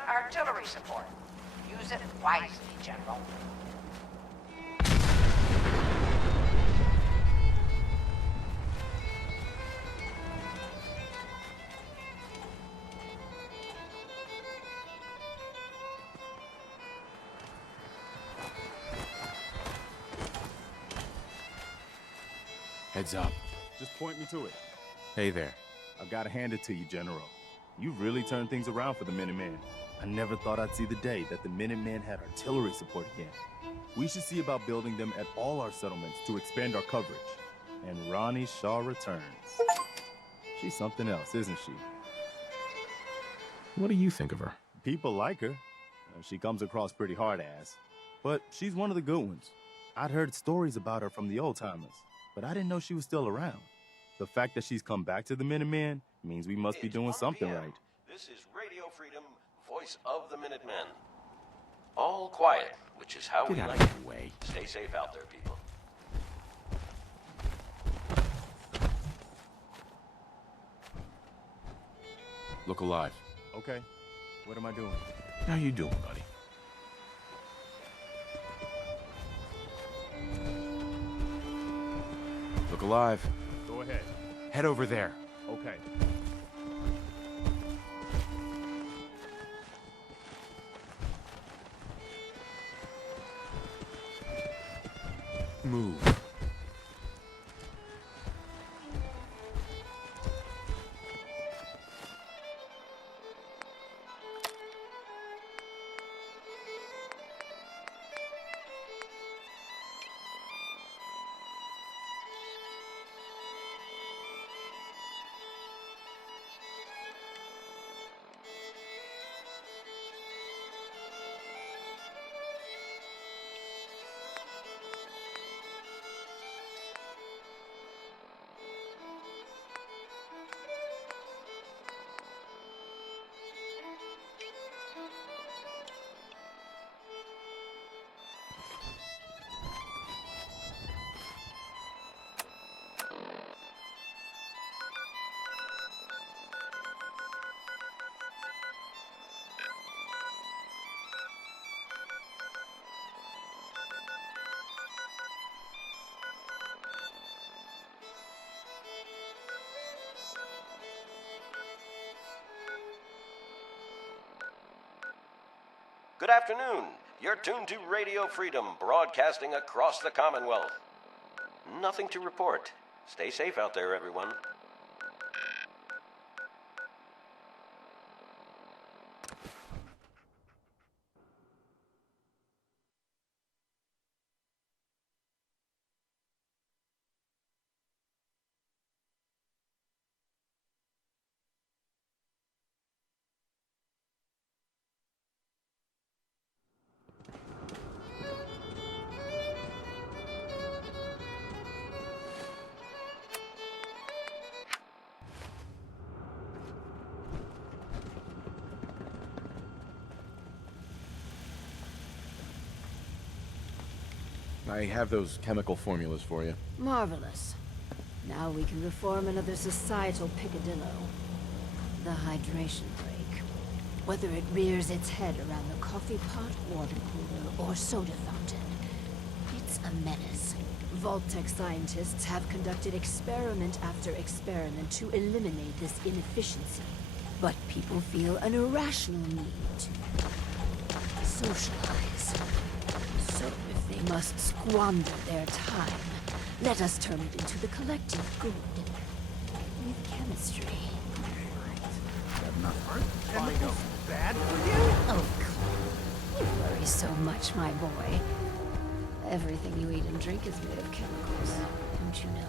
Artillery support. Use it wisely, General. Heads up. Just point me to it. Hey there. I've got to hand it to you, General. You've really turned things around for the Minutemen. I never thought I'd see the day that the Minutemen had artillery support again. We should see about building them at all our settlements to expand our coverage. And Ronnie Shaw returns. She's something else, isn't she? What do you think of her? People like her. She comes across pretty hard-ass. But she's one of the good ones. I'd heard stories about her from the old-timers, but I didn't know she was still around. The fact that she's come back to the Minutemen means we must be doing something right. This is Radio Freedom, voice of the Minutemen. All quiet, which is how we like it. Way. Stay safe out there, people. Look alive. Okay. What am I doing? How you doing, buddy? Look alive. Go ahead. Head over there. Okay. Move. Good afternoon. You're tuned to Radio Freedom, broadcasting across the Commonwealth. Nothing to report. Stay safe out there, everyone. I have those chemical formulas for you. Marvelous. Now we can reform another societal picadillo. The hydration break. Whether it rears its head around the coffee pot, water cooler, or soda fountain, it's a menace. Vault-Tec scientists have conducted experiment after experiment to eliminate this inefficiency. But people feel an irrational need to socialize. So if they must squander their time, let us turn it into the collective good. With chemistry. Chemicals bad for you? Oh, Clem. You worry so much, my boy. Everything you eat and drink is made of chemicals, don't you know?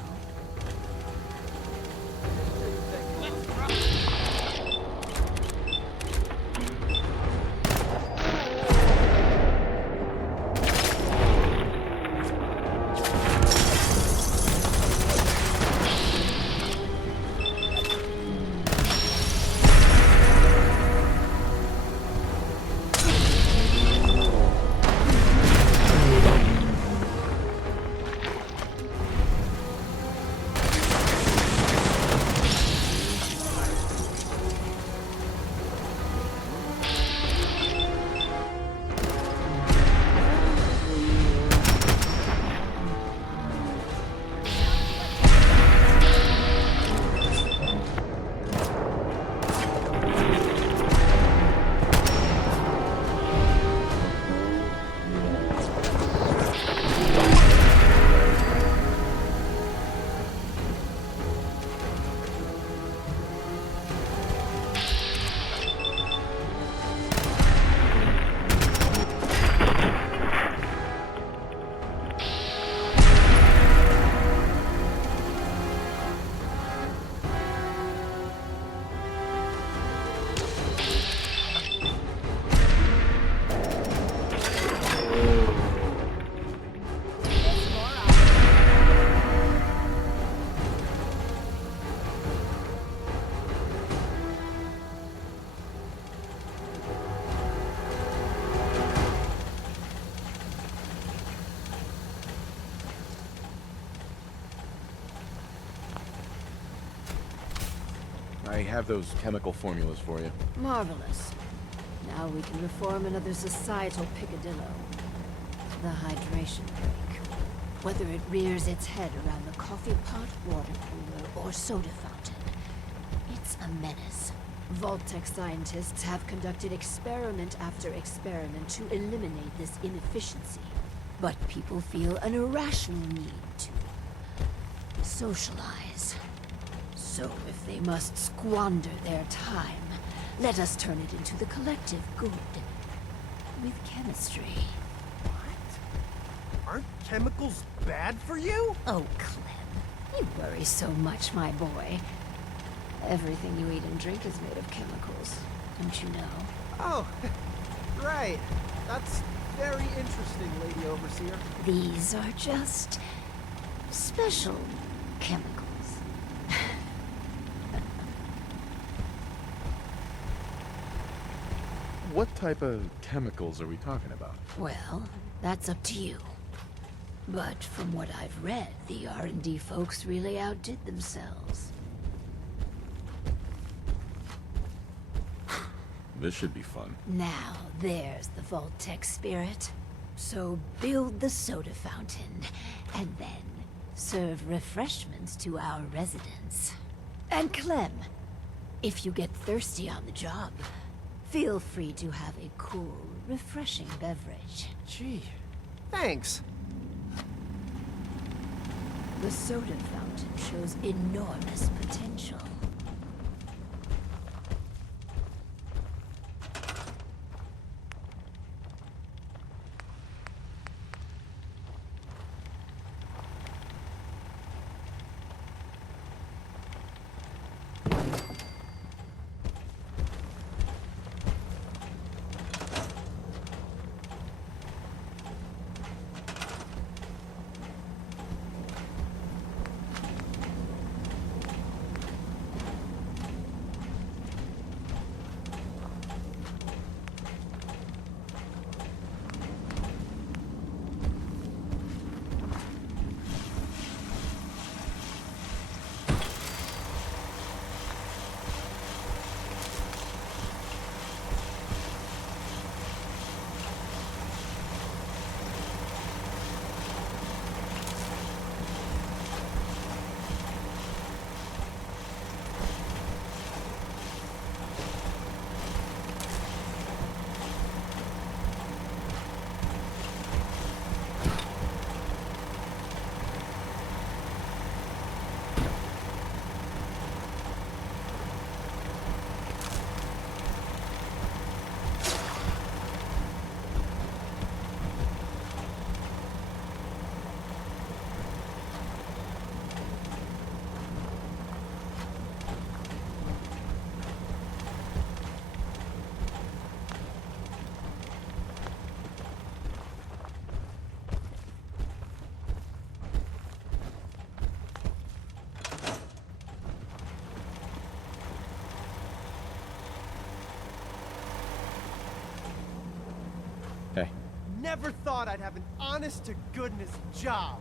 I have those chemical formulas for you. Marvelous. Now we can reform another societal picadillo. The hydration break. Whether it rears its head around the coffee pot, water cooler, or soda fountain, it's a menace. Vault-Tec scientists have conducted experiment after experiment to eliminate this inefficiency. But people feel an irrational need to socialize. So if they must squander their time, let us turn it into the collective good. With chemistry. Aren't chemicals bad for you? Oh, Clem. You worry so much, my boy. Everything you eat and drink is made of chemicals, don't you know? Oh, right. That's very interesting, Lady Overseer. These are just special chemicals. What type of chemicals are we talking about? Well, that's up to you. But from what I've read, the R&D folks really outdid themselves. This should be fun. Now, there's the Vault-Tec spirit. So build the soda fountain, and then serve refreshments to our residents. And Clem, if you get thirsty on the job, feel free to have a cool refreshing beverage. Gee, thanks. The soda fountain shows enormous potential. Hey. Never thought I'd have an honest-to-goodness job.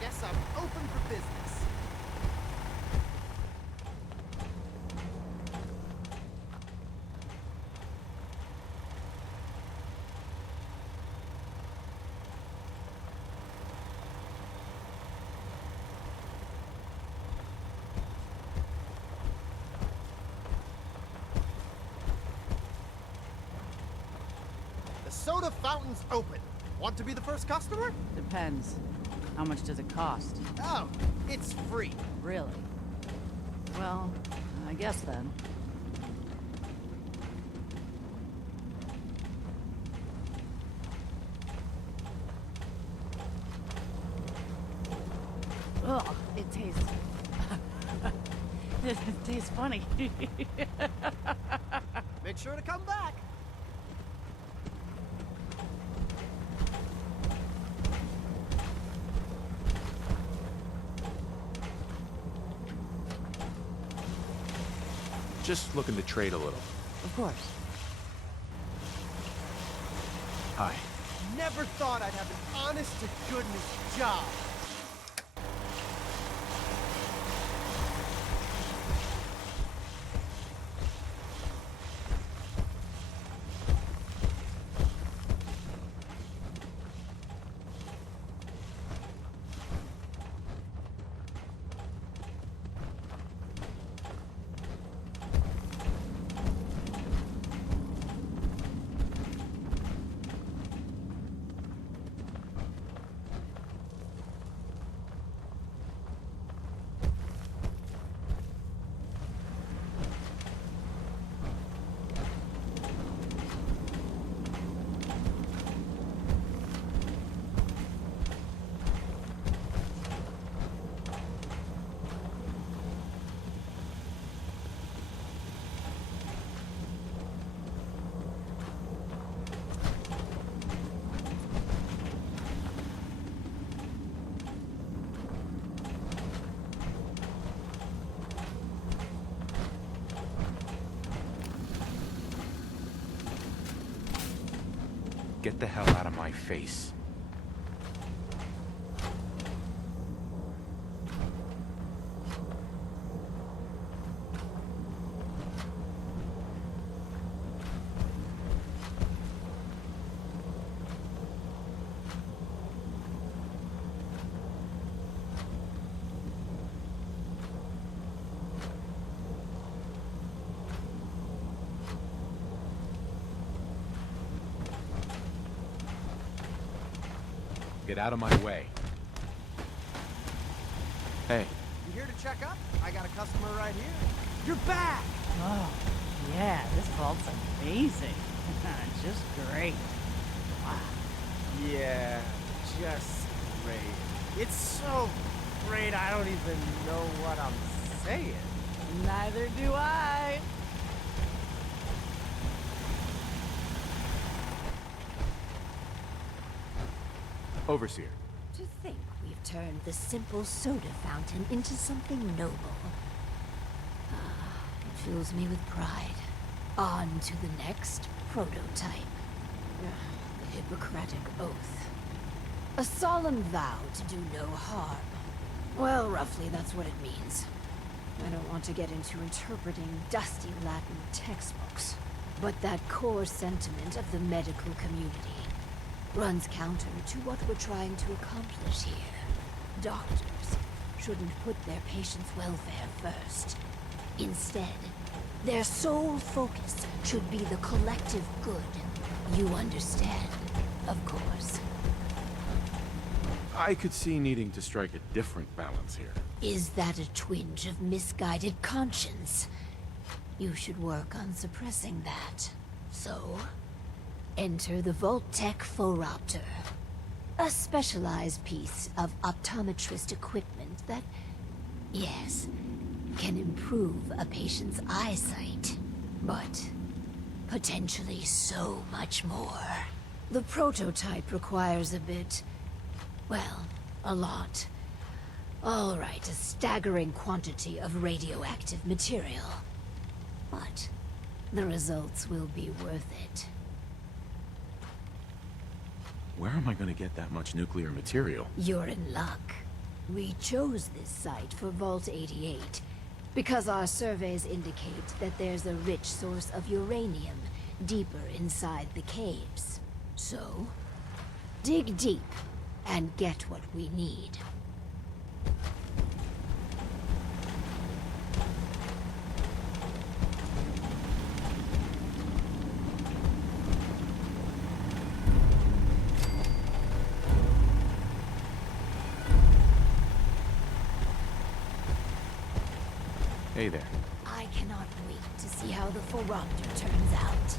Guess I'm open for business. The soda fountain's open. Want to be the first customer? Depends. How much does it cost? Oh, it's free. Really? Well, I guess then. Ugh, it tastes... it tastes funny. Make sure to come back. Just looking to trade a little. Of course. Hi. Never thought I'd have an honest-to-goodness job. Get the hell out of my face. Get out of my way. Hey. You here to check up? I got a customer right here. You're back! Oh, yeah, this vault's amazing. Just great. Wow. Yeah, just great. It's so great I don't even know what I'm saying. Neither do I. Overseer. To think we've turned the simple soda fountain into something noble. It fills me with pride. On to the next prototype. The Hippocratic Oath. A solemn vow to do no harm. Well, roughly that's what it means. I don't want to get into interpreting dusty Latin textbooks, but that core sentiment of the medical community runs counter to what we're trying to accomplish here. Doctors shouldn't put their patients' welfare first. Instead, their sole focus should be the collective good. You understand, of course. I could see needing to strike a different balance here. Is that a twinge of misguided conscience? You should work on suppressing that. So, enter the Vault-Tec Phoropter. A specialized piece of optometrist equipment that, yes, can improve a patient's eyesight. But potentially so much more. The prototype requires a bit, well, a lot. All right, a staggering quantity of radioactive material. But the results will be worth it. Where am I going to get that much nuclear material? You're in luck. We chose this site for Vault 88 because our surveys indicate that there's a rich source of uranium deeper inside the caves. So, dig deep and get what we need. Hey there. I cannot wait to see how the Phoropter turns out.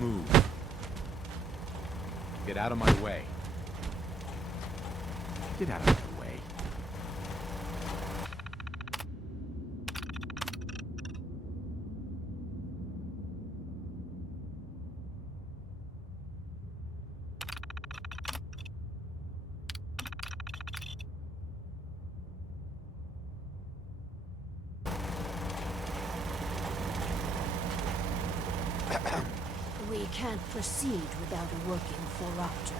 move. Get out of my way. Get out of my way. We can't proceed without a working Phoropter.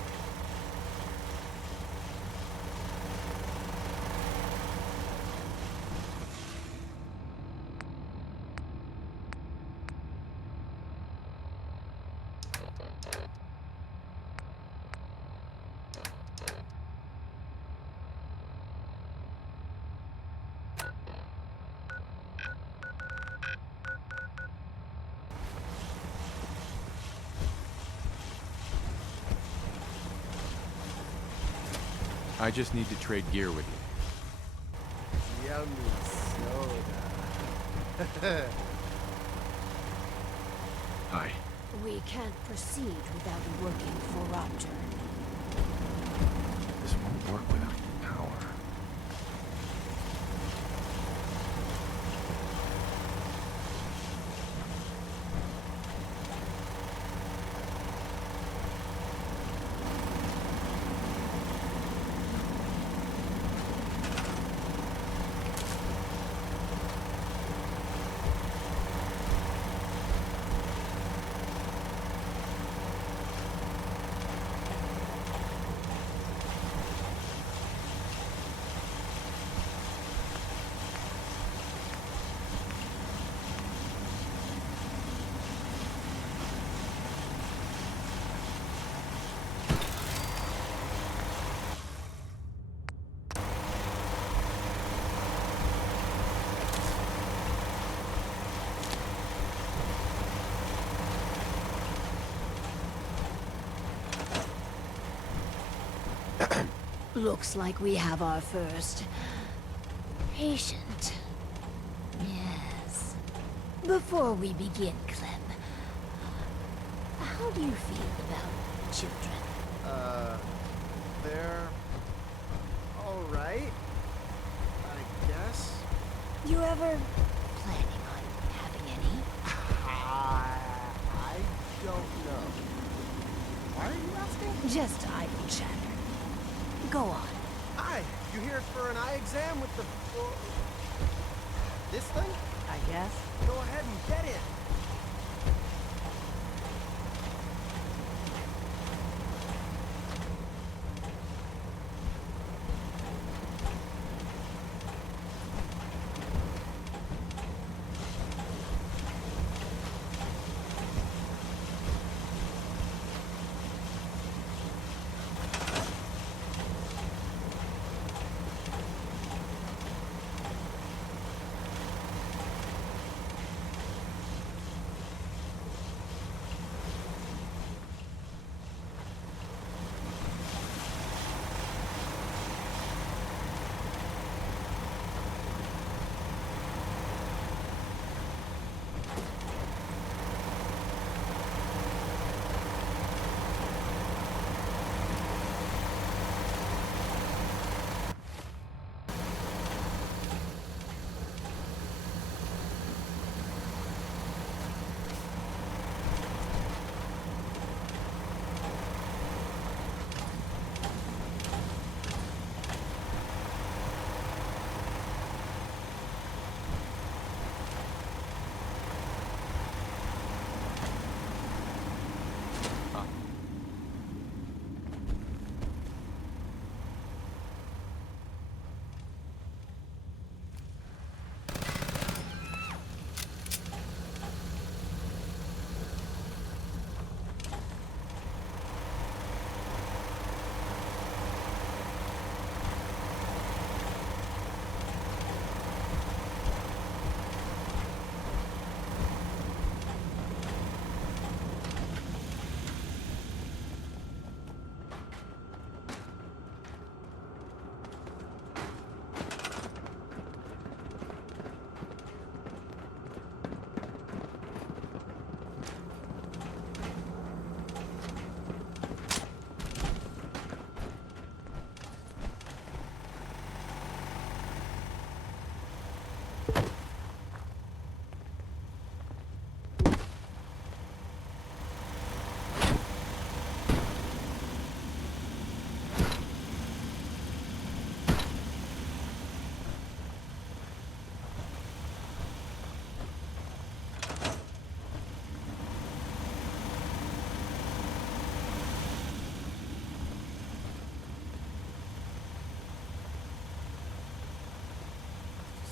I just need to trade gear with you. Yummy soda. Hi. We can't proceed without a working Phoropter. This won't work without power. Looks like we have our first patient. Yes. Before we begin, Clem, how do you feel about children? They're alright, I guess. You ever planning on having any? I don't know. Why are you asking? Just idle chatter. Go on. Hi, you here for an eye exam with the... this thing? I guess. Go ahead and get it.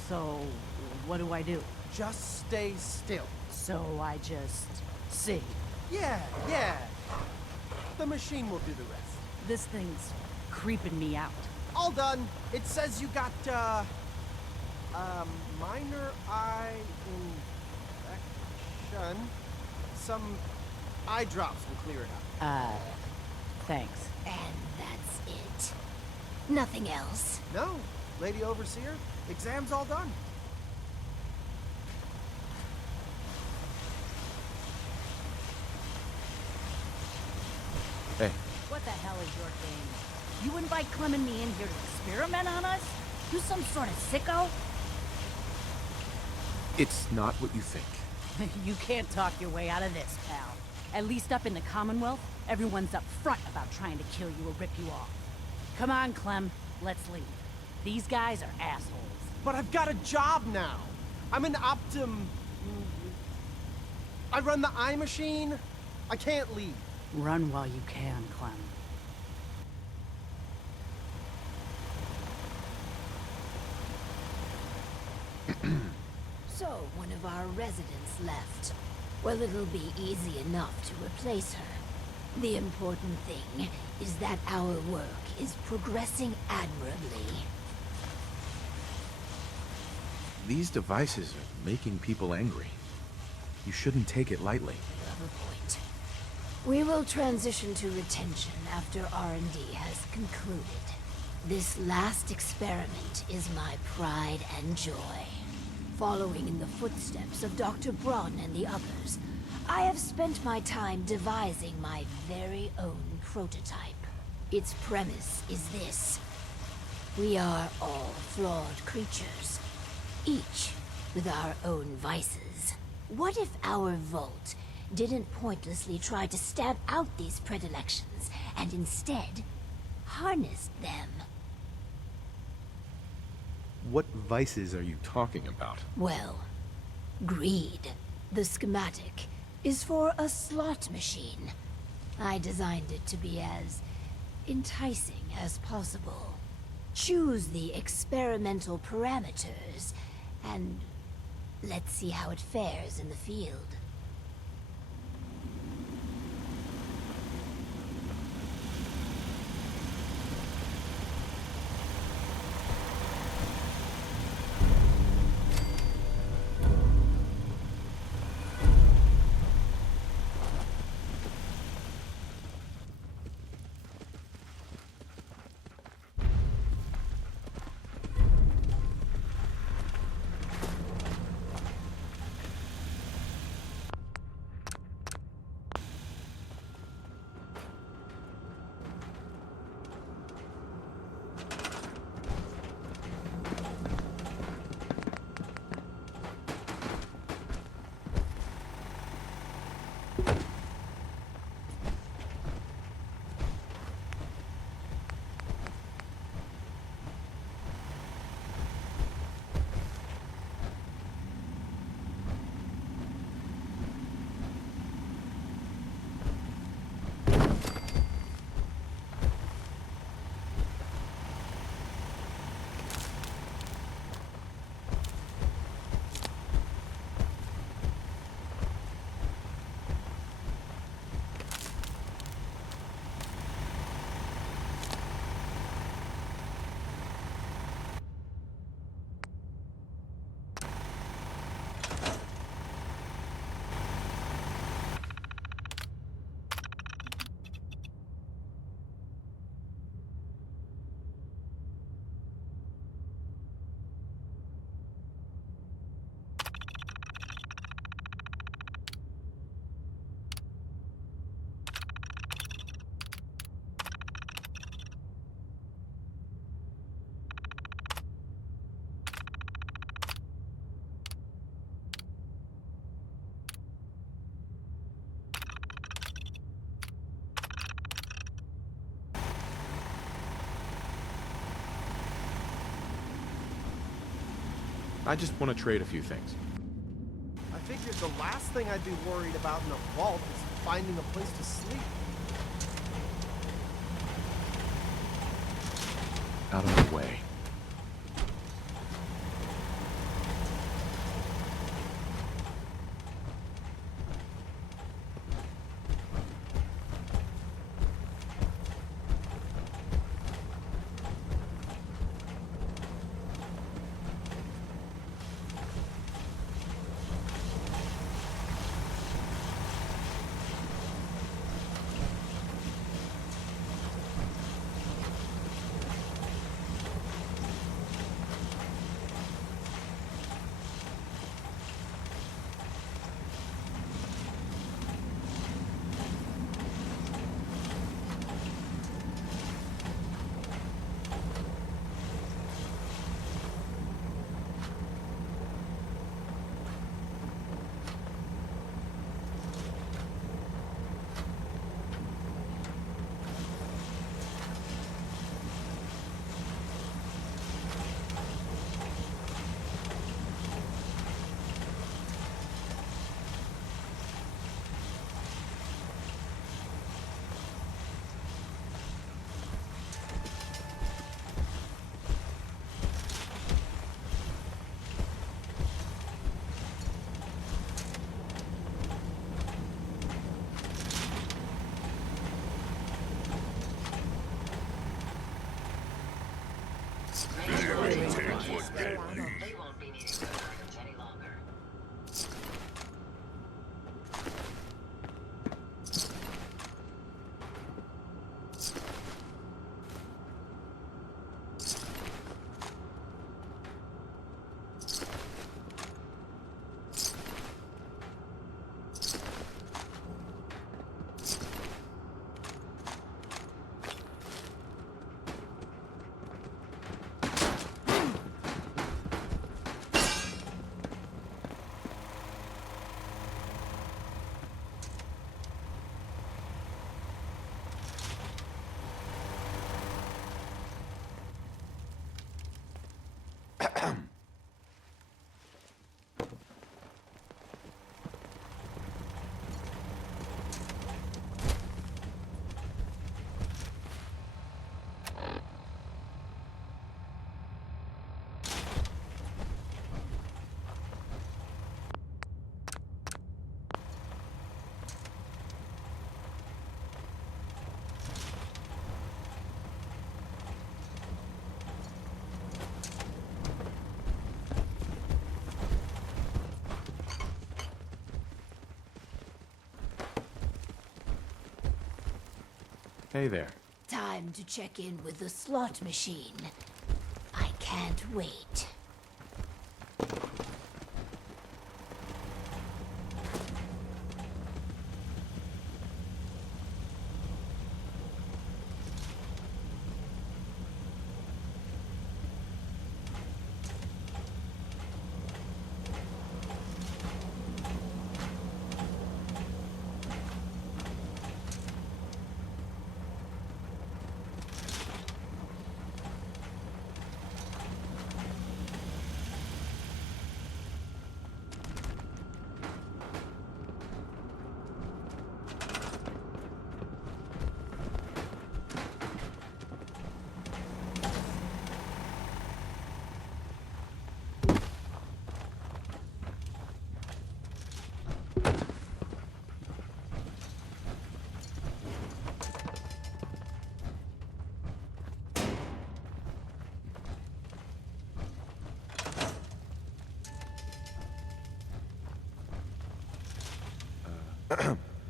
So, what do I do? Just stay still. So I just see. Yeah. The machine will do the rest. This thing's creeping me out. All done. It says you got, minor eye infection. Some eye drops will clear it up. Thanks. And that's it. Nothing else. No, Lady Overseer, exam's all done. Hey. What the hell is your game? You invite Clem and me in here to experiment on us? You some sort of sicko? It's not what you think. You can't talk your way out of this, pal. At least up in the Commonwealth, everyone's up front about trying to kill you or rip you off. Come on, Clem, let's leave. These guys are assholes. But I've got a job now. I'm an I run the eye machine. I can't leave. Run while you can, Clem. So, one of our residents left. Well, it'll be easy enough to replace her. The important thing is that our work is progressing admirably. These devices are making people angry. You shouldn't take it lightly. Have a point. We will transition to retention after R&D has concluded. This last experiment is my pride and joy. Following in the footsteps of Dr. Braun and the others, I have spent my time devising my very own prototype. Its premise is this. We are all flawed creatures, each with our own vices. What if our Vault didn't pointlessly try to stamp out these predilections, and instead harnessed them? What vices are you talking about? Well, greed. The schematic is for a slot machine. I designed it to be as enticing as possible. Choose the experimental parameters, and let's see how it fares in the field. I just want to trade a few things. I figured the last thing I'd be worried about in a vault is finding a place to sleep. Out of the way. Please. won't be needing those items any longer. Hey there. Time to check in with the slot machine. I can't wait.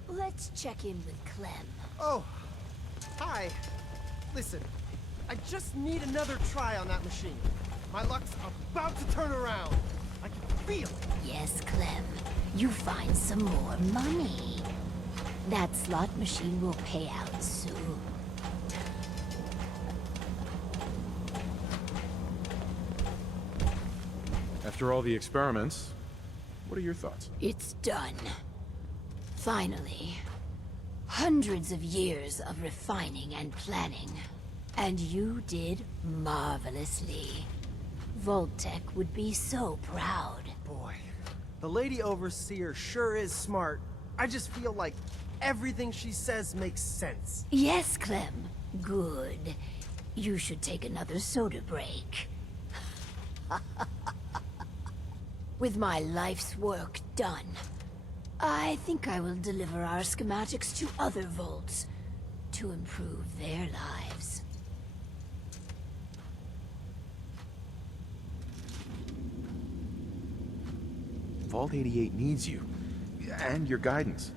Let's check in with Clem. Oh, hi. Listen, I just need another try on that machine. My luck's about to turn around. I can feel it. Yes, Clem. You find some more money. That slot machine will pay out soon. After all the experiments, what are your thoughts? It's done. Finally. Hundreds of years of refining and planning. And you did marvelously. Vault-Tec would be so proud. Boy, the Lady Overseer sure is smart. I just feel like everything she says makes sense. Yes, Clem. Good. You should take another soda break. With my life's work done, I think I will deliver our schematics to other vaults to improve their lives. Vault 88 needs you. And your guidance.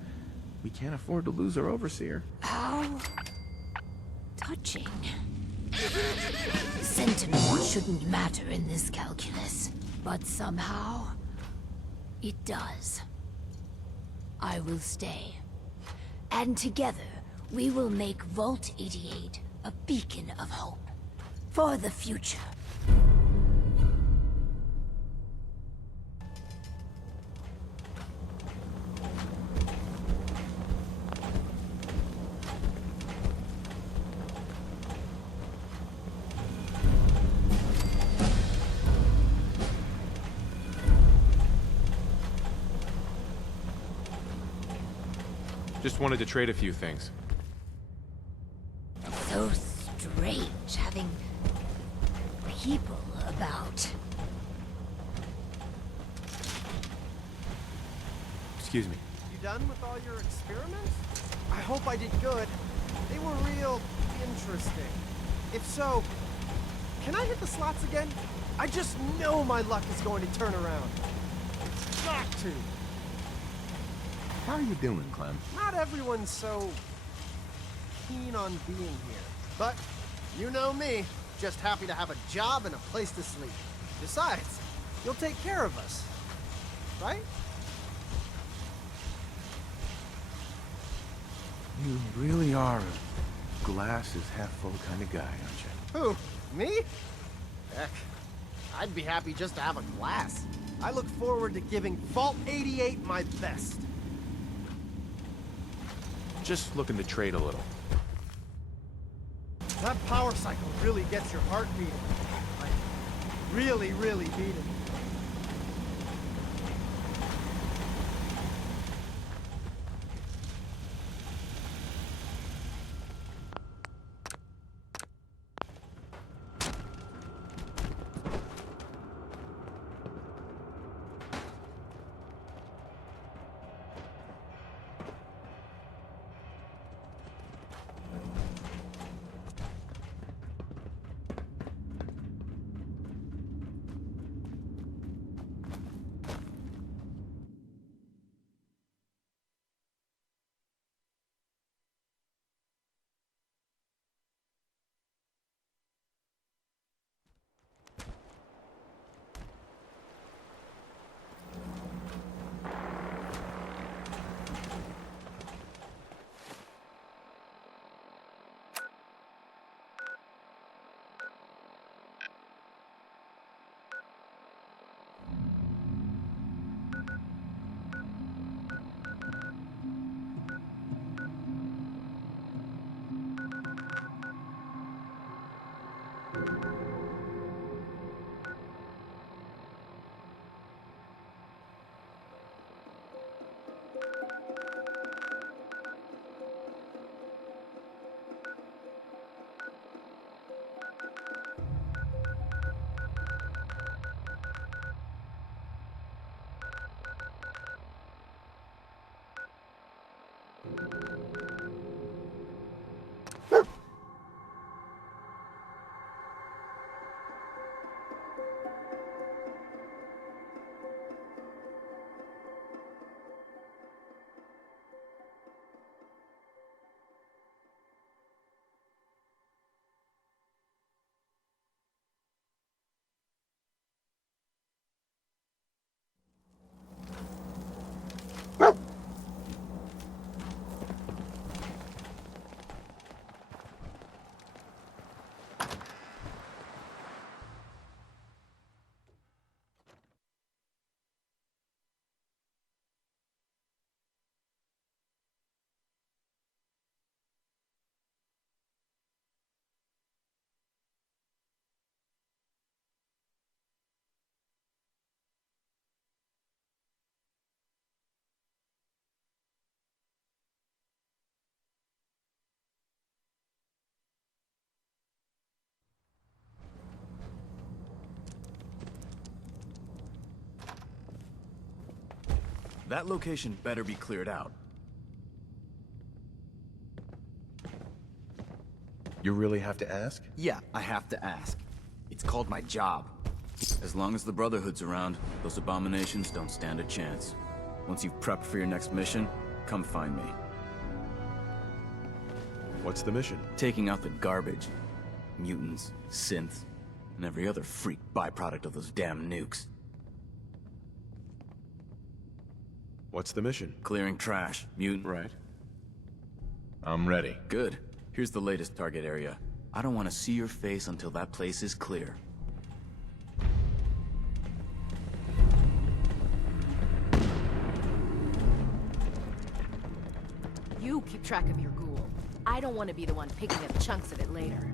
We can't afford to lose our overseer. How touching. Sentiment shouldn't matter in this calculus, but somehow it does. I will stay. And together, we will make Vault 88 a beacon of hope for the future. Just wanted to trade a few things. So strange having people about. Excuse me. You done with all your experiments? I hope I did good. They were real interesting. If so, can I hit the slots again? I just know my luck is going to turn around. It's got to. How are you doing, Clem? Not everyone's so keen on being here. But you know me, just happy to have a job and a place to sleep. Besides, you'll take care of us, right? You really are a glass is half full kind of guy, aren't you? Who? Me? Heck, I'd be happy just to have a glass. I look forward to giving Vault 88 my best. Just looking to trade a little. That power cycle really gets your heart beating. Like, really, really beating. That location better be cleared out. You really have to ask? Yeah, I have to ask. It's called my job. As long as the Brotherhood's around, those abominations don't stand a chance. Once you've prepped for your next mission, come find me. What's the mission? Taking out the garbage. Mutants, synths, and every other freak byproduct of those damn nukes. What's the mission? Clearing trash, mutant. Right. I'm ready. Good. Here's the latest target area. I don't want to see your face until that place is clear. You keep track of your ghoul. I don't want to be the one picking up chunks of it later.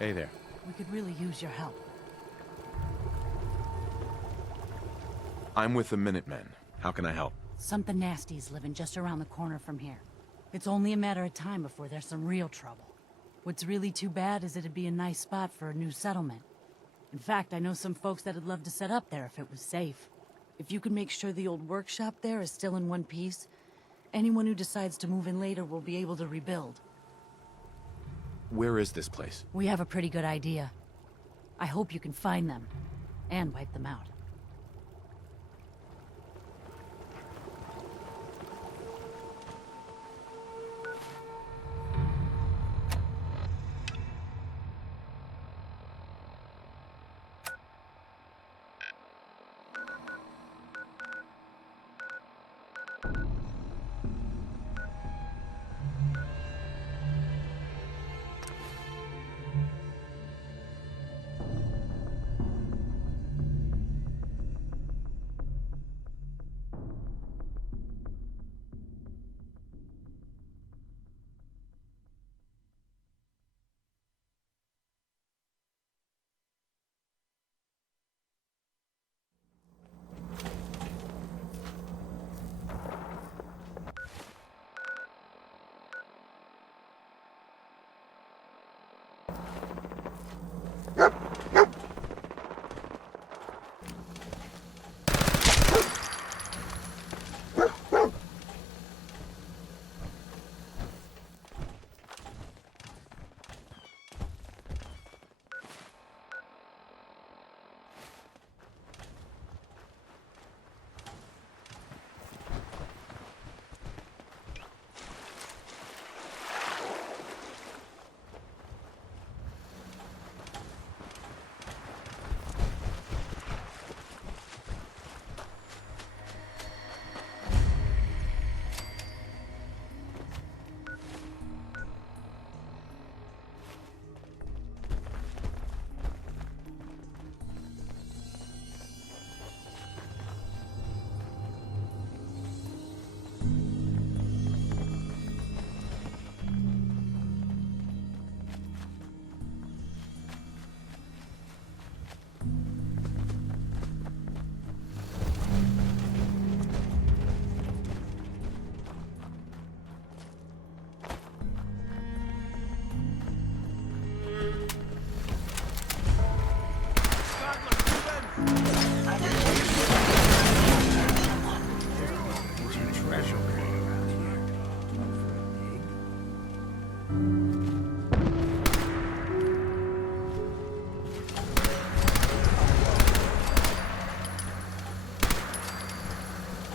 Hey there. We could really use your help. I'm with the Minutemen. How can I help? Something nasty's living just around the corner from here. It's only a matter of time before there's some real trouble. What's really too bad is it'd be a nice spot for a new settlement. In fact, I know some folks that'd love to set up there if it was safe. If you could make sure the old workshop there is still in one piece, anyone who decides to move in later will be able to rebuild. Where is this place? We have a pretty good idea. I hope you can find them, and wipe them out.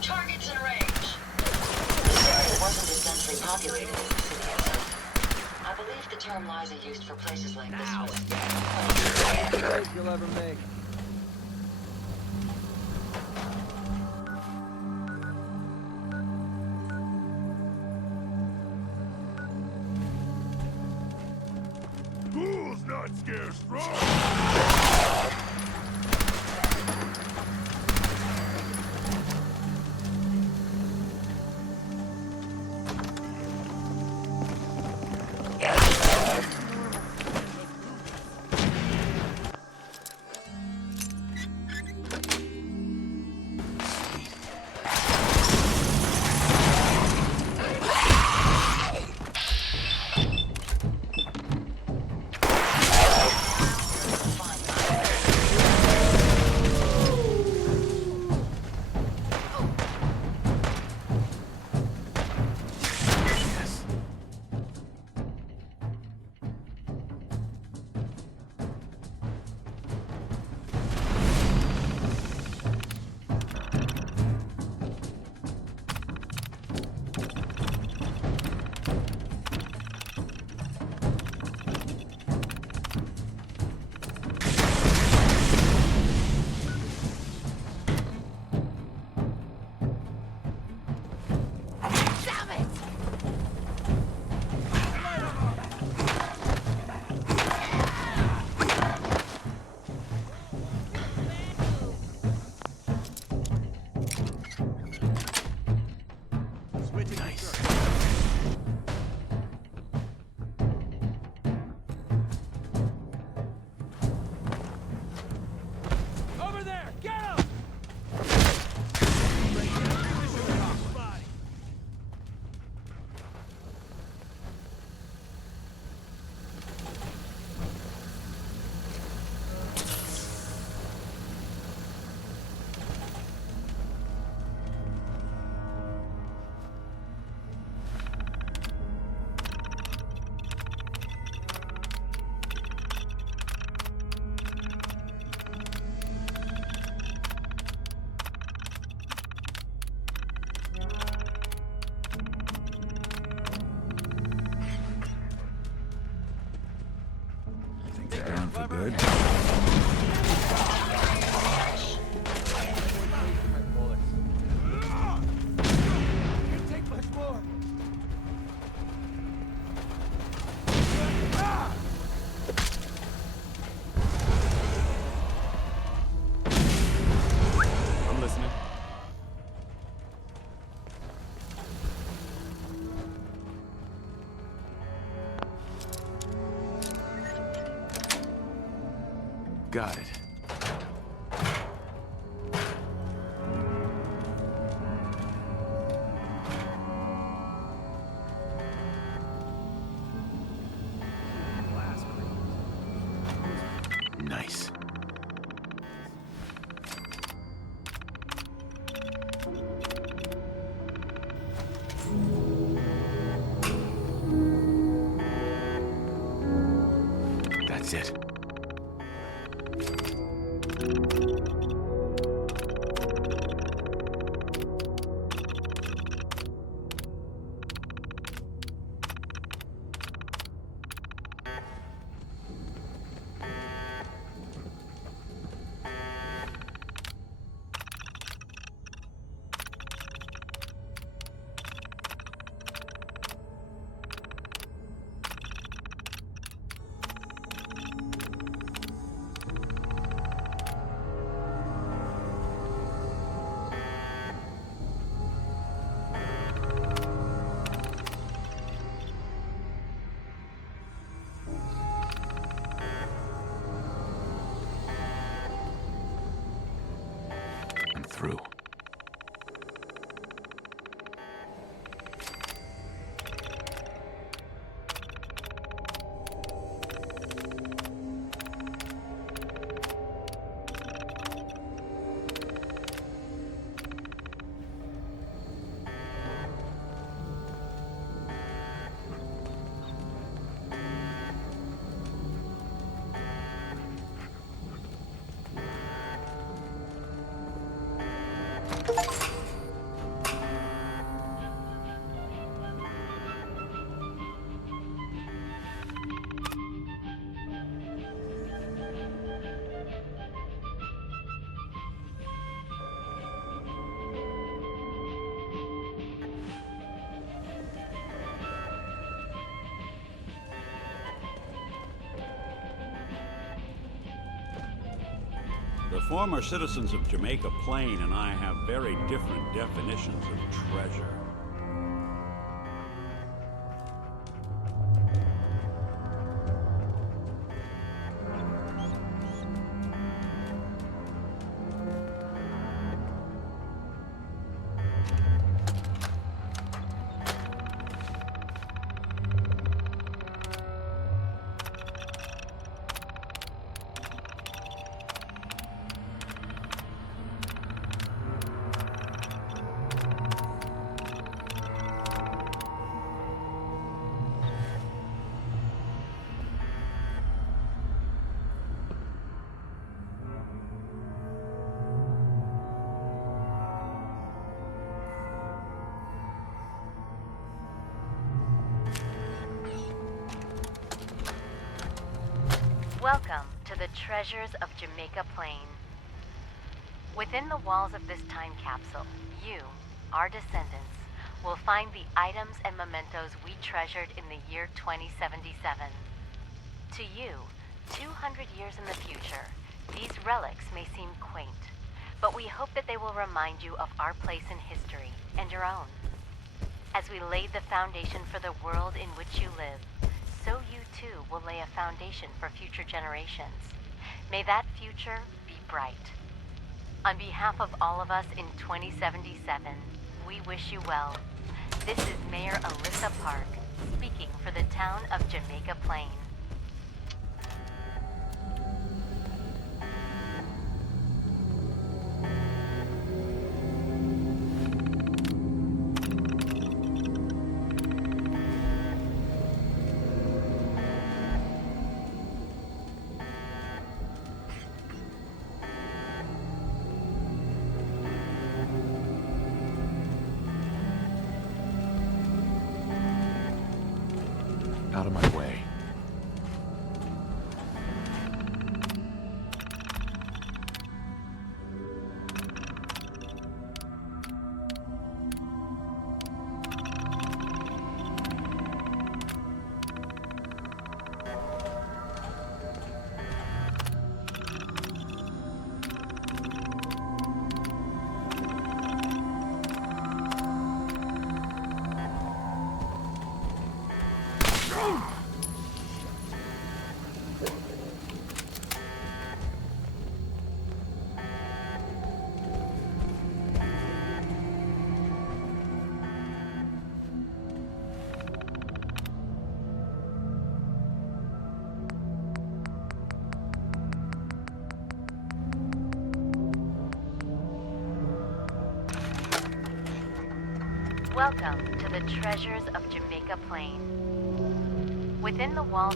Targets in range. This area wasn't as densely populated as the city itself. I believe the term Liza used for places like this was... Best you'll ever make. Who's not scared strong? good. Take much more. I'm listening. Got it. Nice. That's it. I'm through. The former citizens of Jamaica Plain and I have very different definitions of treasure. Welcome to the Treasures of Jamaica Plain. Within the walls of this time capsule, you, our descendants, will find the items and mementos we treasured in the year 2077. To you, 200 years in the future, these relics may seem quaint, but we hope that they will remind you of our place in history and your own. As we laid the foundation for the world in which you live, so you too will lay a foundation for future generations. May that future be bright. On behalf of all of us in 2077, we wish you well. This is Mayor Alyssa Park, speaking for the town of Jamaica Plain. Out of my way. Welcome to the Treasures of Jamaica Plain. Within the walls...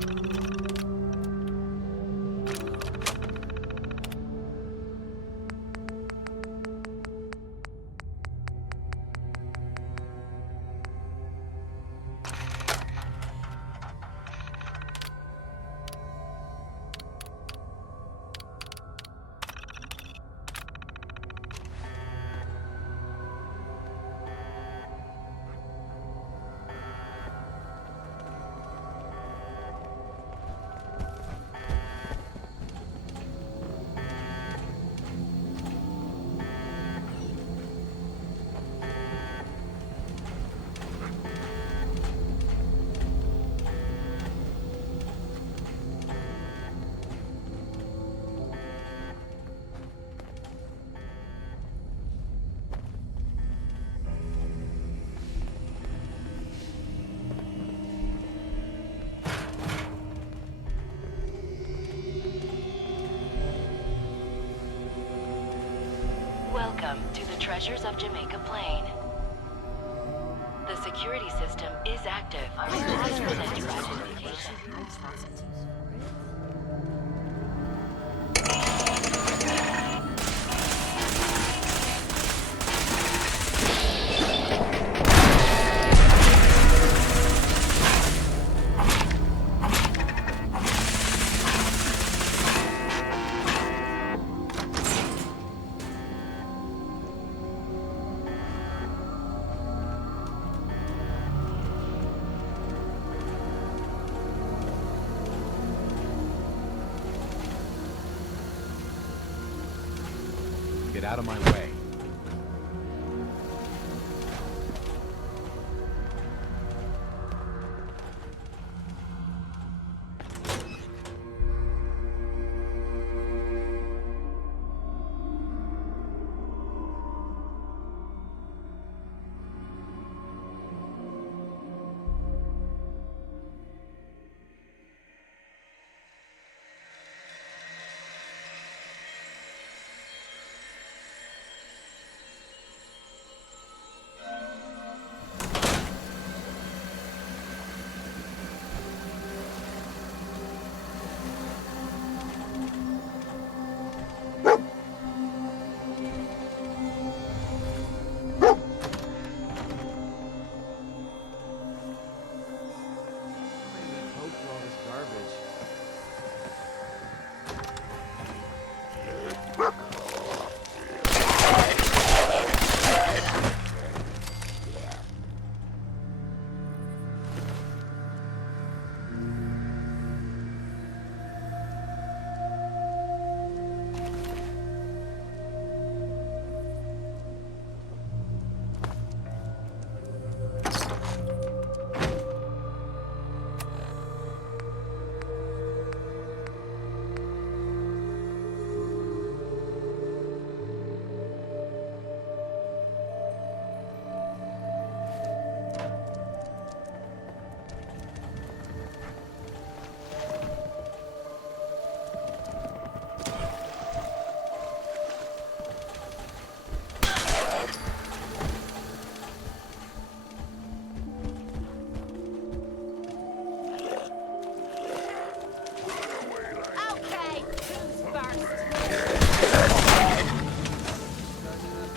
Welcome to the Treasures of Jamaica Plain. The security system is active. Please present your identification. Get out of my way.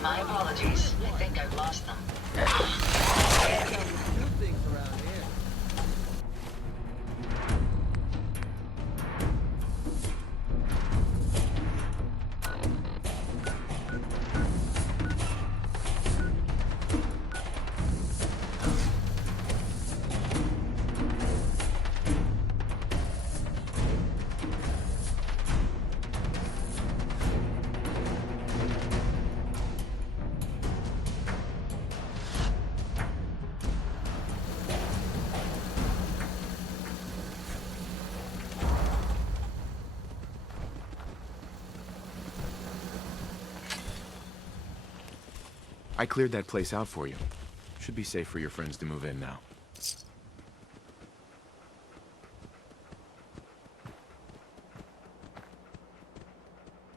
My apologies. I think I've lost them. I cleared that place out for you. Should be safe for your friends to move in now.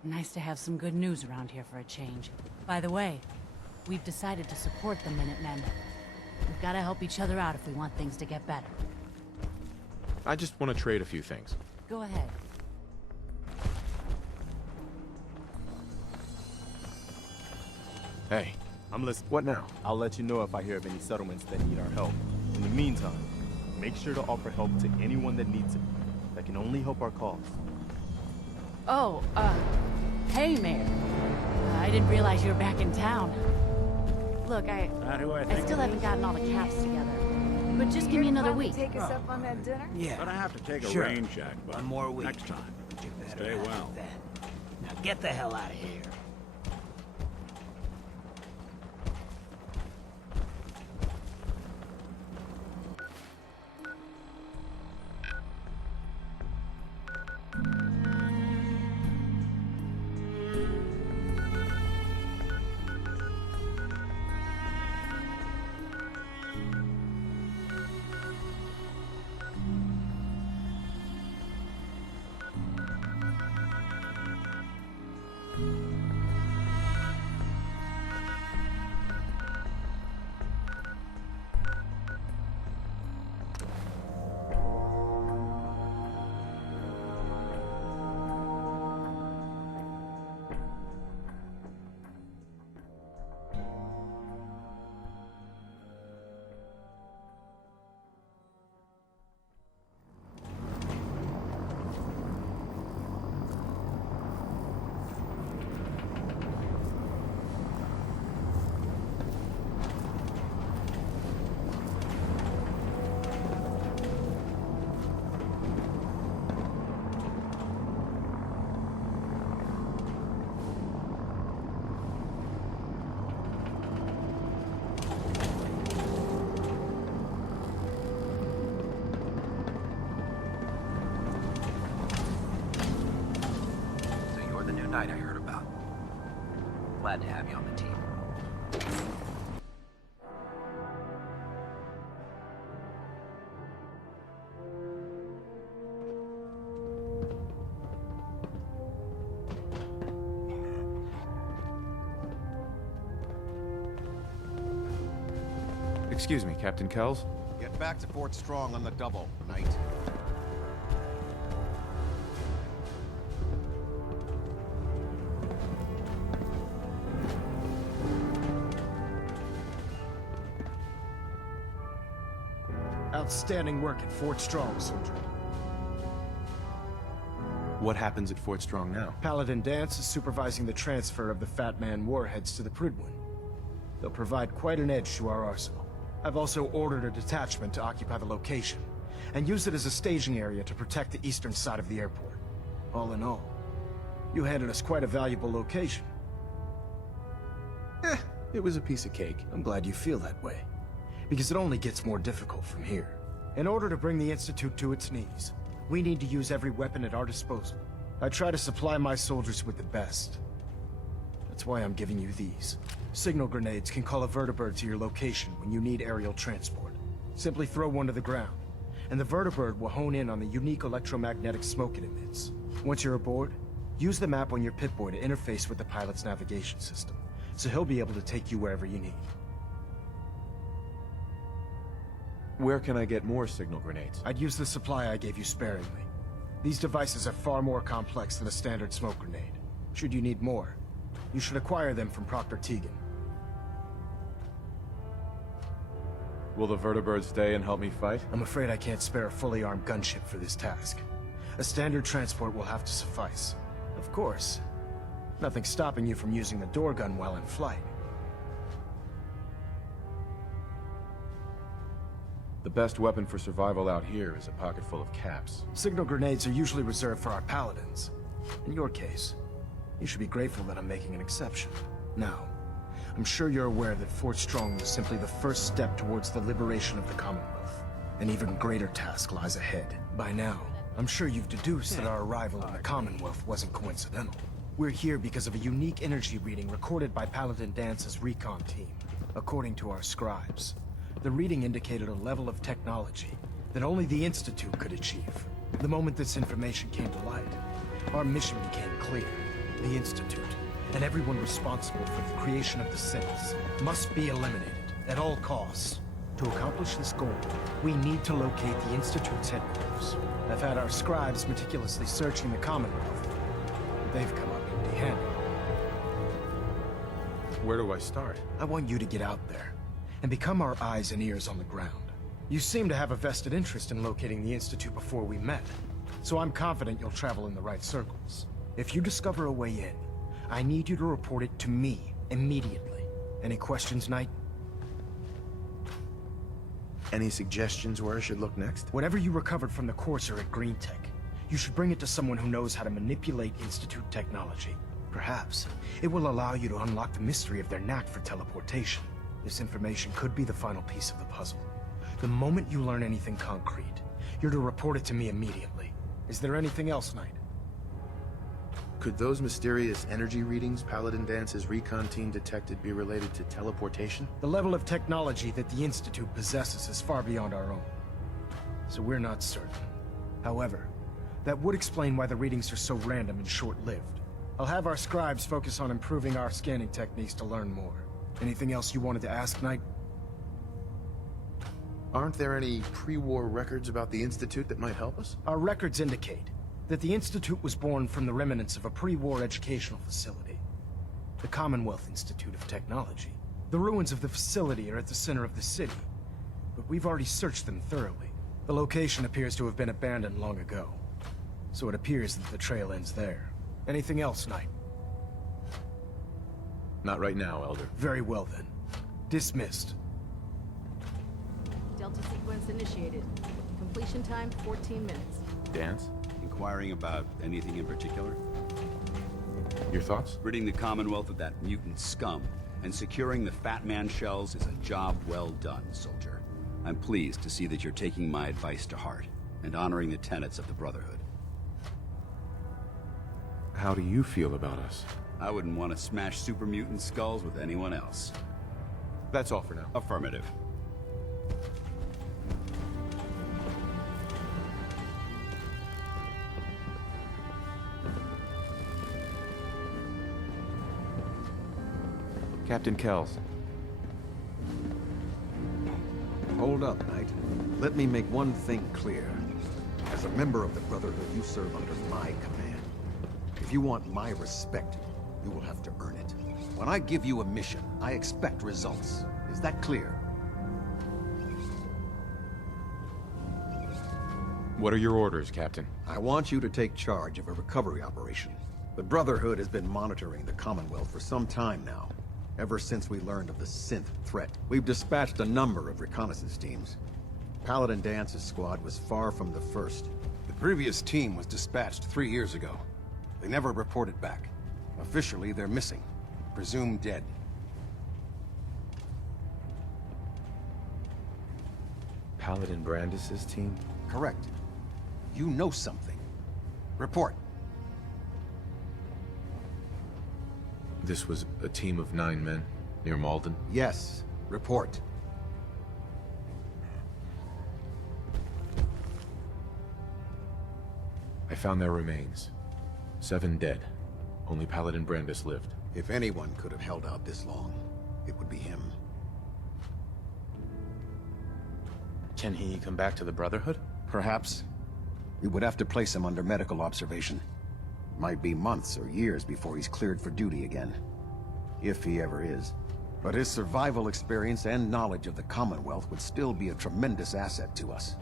Nice to have some good news around here for a change. By the way, we've decided to support the Minutemen. We've gotta help each other out if we want things to get better. I just want to trade a few things. Go ahead. Hey, I'm listening. what now? I'll let you know if I hear of any settlements that need our help. In the meantime, make sure to offer help to anyone that needs it. That can only help our cause. Oh, hey, Mayor. I didn't realize you were back in town. Look, I still haven't gotten all the caps together. But just give me another week. Take us up on that dinner? Yeah. But I have to take a Sure. rain check, but One more week. next time. You better Stay have well. that. Now get the hell out of here. Knight I heard about. Glad to have you on the team. Excuse me, Captain Kells? Get back to Fort Strong on the double, Knight. Outstanding work at Fort Strong, soldier. What happens at Fort Strong now? Paladin Dance is supervising the transfer of the Fat Man warheads to the Prydwen. They'll provide quite an edge to our arsenal. I've also ordered a detachment to occupy the location, and use it as a staging area to protect the eastern side of the airport. All in all, you handed us quite a valuable location. It was a piece of cake. I'm glad you feel that way, because it only gets more difficult from here. In order to bring the Institute to its knees, we need to use every weapon at our disposal. I try to supply my soldiers with the best. That's why I'm giving you these. Signal grenades can call a vertibird to your location when you need aerial transport. Simply throw one to the ground, and the vertibird will hone in on the unique electromagnetic smoke it emits. Once you're aboard, use the map on your Pip-Boy to interface with the pilot's navigation system, so he'll be able to take you wherever you need. Where can I get more signal grenades? I'd use the supply I gave you sparingly. These devices are far more complex than a standard smoke grenade. Should you need more, you should acquire them from Proctor Tegan. Will the vertibird stay and help me fight? I'm afraid I can't spare a fully armed gunship for this task. A standard transport will have to suffice. Of course, nothing stopping you from using the door gun while in flight. The best weapon for survival out here is a pocket full of caps. Signal grenades are usually reserved for our paladins. In your case, you should be grateful that I'm making an exception. Now, I'm sure you're aware that Fort Strong was simply the first step towards the liberation of the Commonwealth. An even greater task lies ahead. By now, I'm sure you've deduced that our arrival in the Commonwealth wasn't coincidental. We're here because of a unique energy reading recorded by Paladin Dance's recon team. According to our scribes, the reading indicated a level of technology that only the Institute could achieve. The moment this information came to light, our mission became clear. The Institute, and everyone responsible for the creation of the Sins, must be eliminated at all costs. To accomplish this goal, we need to locate the Institute's headquarters. I've had our scribes meticulously searching the Commonwealth. They've come up empty-handed. Where do I start? I want you to get out there and become our eyes and ears on the ground. You seem to have a vested interest in locating the Institute before we met, so I'm confident you'll travel in the right circles. If you discover a way in, I need you to report it to me immediately. Any questions, Knight? Any suggestions where I should look next? Whatever you recovered from the Courser at Green Tech, you should bring it to someone who knows how to manipulate Institute technology. Perhaps it will allow you to unlock the mystery of their knack for teleportation. This information could be the final piece of the puzzle. The moment you learn anything concrete, you're to report it to me immediately. Is there anything else, Knight? Could those mysterious energy readings Paladin Dance's recon team detected be related to teleportation? The level of technology that the Institute possesses is far beyond our own, so we're not certain. However, that would explain why the readings are so random and short-lived. I'll have our scribes focus on improving our scanning techniques to learn more. Anything else you wanted to ask, Knight? Aren't there any pre-war records about the Institute that might help us? Our records indicate that the Institute was born from the remnants of a pre-war educational facility, the Commonwealth Institute of Technology. The ruins of the facility are at the center of the city, but we've already searched them thoroughly. The location appears to have been abandoned long ago, so it appears that the trail ends there. Anything else, Knight? Not right now, Elder. Very well then. Dismissed. Delta sequence initiated. Completion time, 14 minutes. Dance? Inquiring about anything in particular? Your thoughts? Ridding the Commonwealth of that mutant scum and securing the Fat Man shells is a job well done, soldier. I'm pleased to see that you're taking my advice to heart and honoring the tenets of the Brotherhood. How do you feel about us? I wouldn't want to smash super mutant skulls with anyone else. That's all for now. Affirmative. Captain Kells. Hold up, Knight. Let me make one thing clear. As a member of the Brotherhood, you serve under my command. If you want my respect, you will have to earn it. When I give you a mission, I expect results. Is that clear? What are your orders, Captain? I want you to take charge of a recovery operation. The Brotherhood has been monitoring the Commonwealth for some time now. Ever since we learned of the synth threat, we've dispatched a number of reconnaissance teams. Paladin Dance's squad was far from the first. The previous team was dispatched 3 years ago. They never reported back. Officially, they're missing. Presumed dead. Paladin Brandis's team? Correct. You know something. Report. This was a team of 9 men, near Malden? Yes. Report. I found their remains. 7 dead. Only Paladin Brandis lived. If anyone could have held out this long, it would be him. Can he come back to the Brotherhood? Perhaps. We would have to place him under medical observation. Might be months or years before he's cleared for duty again. If he ever is. But his survival experience and knowledge of the Commonwealth would still be a tremendous asset to us.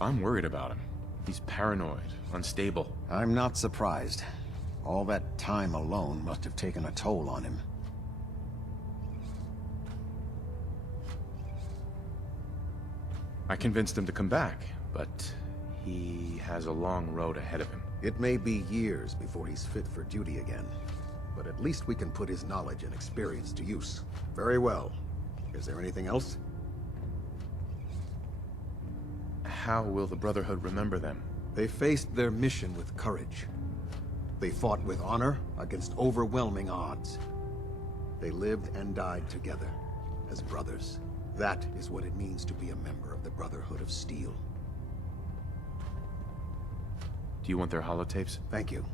I'm worried about him. He's paranoid, unstable. I'm not surprised. All that time alone must have taken a toll on him. I convinced him to come back, but he has a long road ahead of him. It may be years before he's fit for duty again, but at least we can put his knowledge and experience to use. Very well. Is there anything else? How will the Brotherhood remember them? They faced their mission with courage. They fought with honor against overwhelming odds. They lived and died together, as brothers. That is what it means to be a member of the Brotherhood of Steel. Do you want their holotapes? Thank you.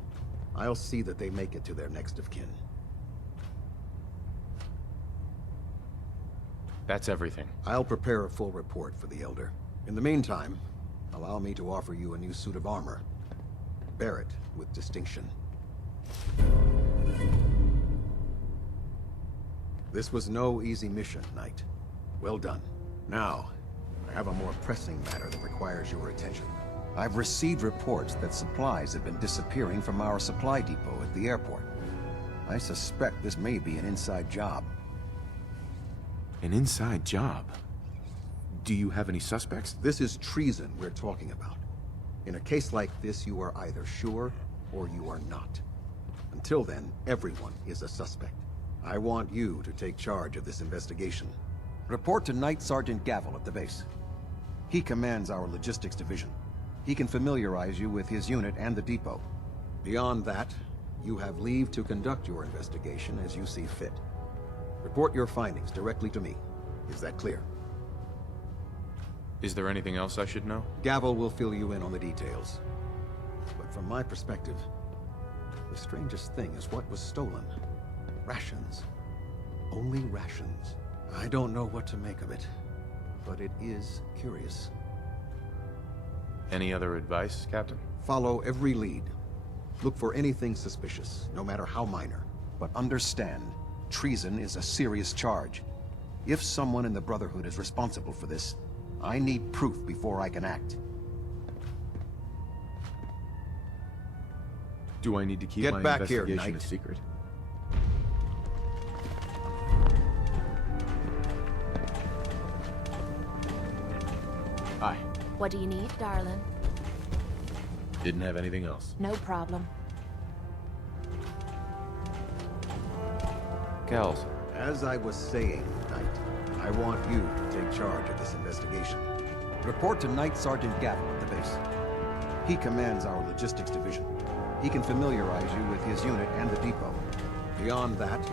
I'll see that they make it to their next of kin. That's everything. I'll prepare a full report for the Elder. In the meantime, allow me to offer you a new suit of armor. Bear it with distinction. This was no easy mission, Knight. Well done. Now, I have a more pressing matter that requires your attention. I've received reports that supplies have been disappearing from our supply depot at the airport. I suspect this may be an inside job. An inside job? Do you have any suspects? This is treason we're talking about. In a case like this, you are either sure or you are not. Until then, everyone is a suspect. I want you to take charge of this investigation. Report to Knight Sergeant Gavel at the base. He commands our logistics division. He can familiarize you with his unit and the depot. Beyond that, you have leave to conduct your investigation as you see fit. Report your findings directly to me. Is that clear? Is there anything else I should know? Gavel will fill you in on the details. But from my perspective, the strangest thing is what was stolen. Rations. Only rations. I don't know what to make of it, but it is curious. Any other advice, Captain? Follow every lead. Look for anything suspicious, no matter how minor. But understand, treason is a serious charge. If someone in the Brotherhood is responsible for this, I need proof before I can act. Do I need to keep my investigation a secret? Hi. What do you need, darling? Didn't have anything else. No problem. Kells. As I was saying, Knight, I want you to take charge of this investigation. Report to Knight Sergeant Gavel at the base. He commands our logistics division. He can familiarize you with his unit and the depot. Beyond that,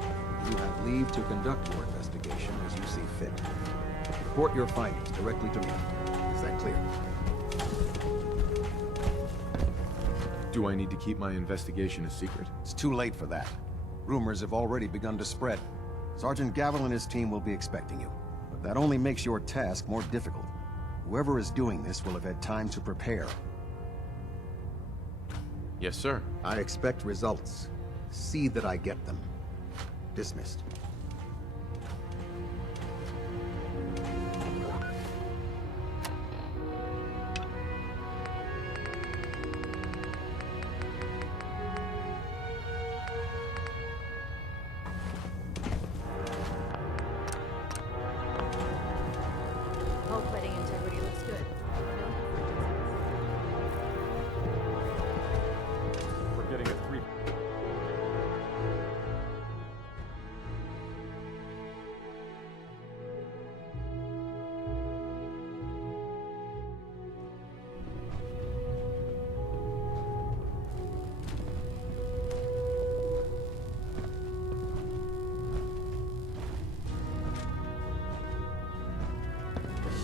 you have leave to conduct your investigation as you see fit. Report your findings directly to me. Is that clear? Do I need to keep my investigation a secret? It's too late for that. Rumors have already begun to spread. Sergeant Gavel and his team will be expecting you. But that only makes your task more difficult. Whoever is doing this will have had time to prepare. Yes, sir. I expect results. See that I get them. Dismissed.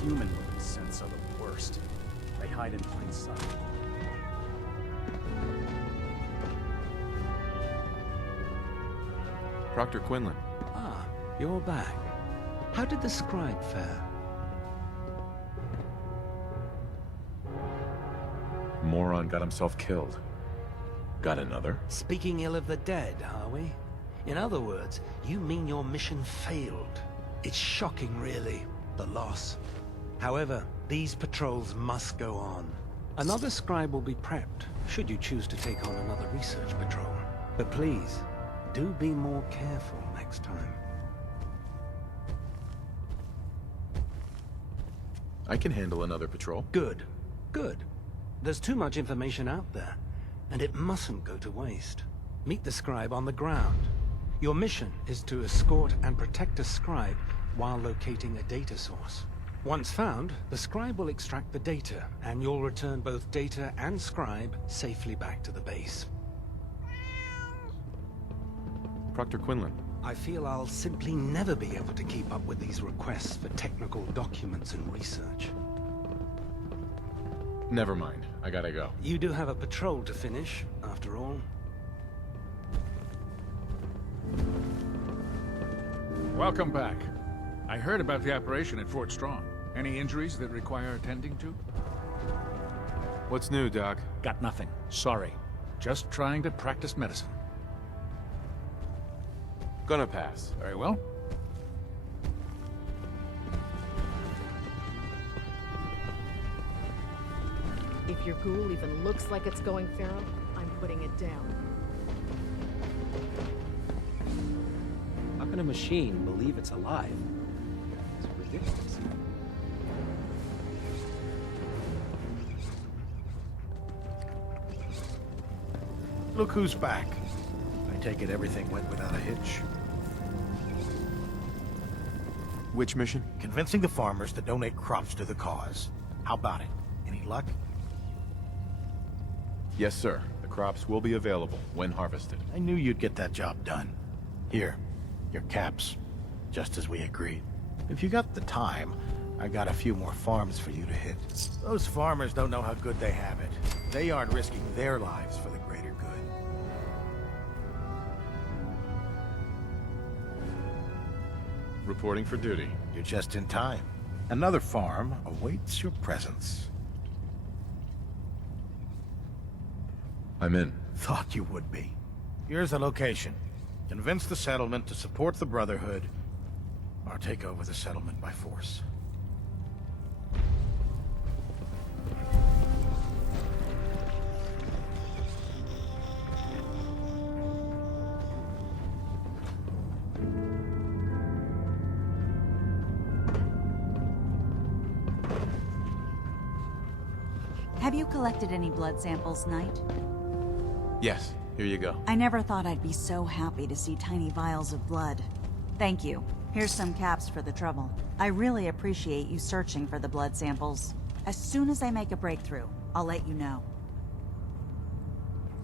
Human-looking synths are the worst. They hide in plain sight. Proctor Quinlan. Ah, you're back. How did the scribe fare? Moron got himself killed. Got another? Speaking ill of the dead, are we? In other words, you mean your mission failed. It's shocking, really, the loss. However, these patrols must go on. Another scribe will be prepped, should you choose to take on another research patrol. But please, do be more careful next time. I can handle another patrol. Good. Good. There's too much information out there, and it mustn't go to waste. Meet the scribe on the ground. Your mission is to escort and protect a scribe while locating a data source. Once found, the scribe will extract the data, and you'll return both data and scribe safely back to the base. Proctor Quinlan. I feel I'll simply never be able to keep up with these requests for technical documents and research. Never mind. I gotta go. You do have a patrol to finish, after all. Welcome back. I heard about the operation at Fort Strong. Any injuries that require attending to? What's new, Doc? Got nothing. Sorry. Just trying to practice medicine. Gonna pass. Very well. If your ghoul even looks like it's going feral, I'm putting it down. How can a machine believe it's alive? It's ridiculous. Look who's back. I take it everything went without a hitch. Which mission? Convincing the farmers to donate crops to the cause. How about it? Any luck? Yes, sir. The crops will be available when harvested. I knew you'd get that job done. Here, your caps. Just as we agreed. If you got the time, I got a few more farms for you to hit. Those farmers don't know how good they have it. They aren't risking their lives for the greater good. Reporting for duty. You're just in time. Another farm awaits your presence. I'm in. Thought you would be. Here's the location. Convince the settlement to support the Brotherhood, or take over the settlement by force. Have you collected any blood samples, Knight? Yes, here you go. I never thought I'd be so happy to see tiny vials of blood. Thank you. Here's some caps for the trouble. I really appreciate you searching for the blood samples. As soon as I make a breakthrough, I'll let you know.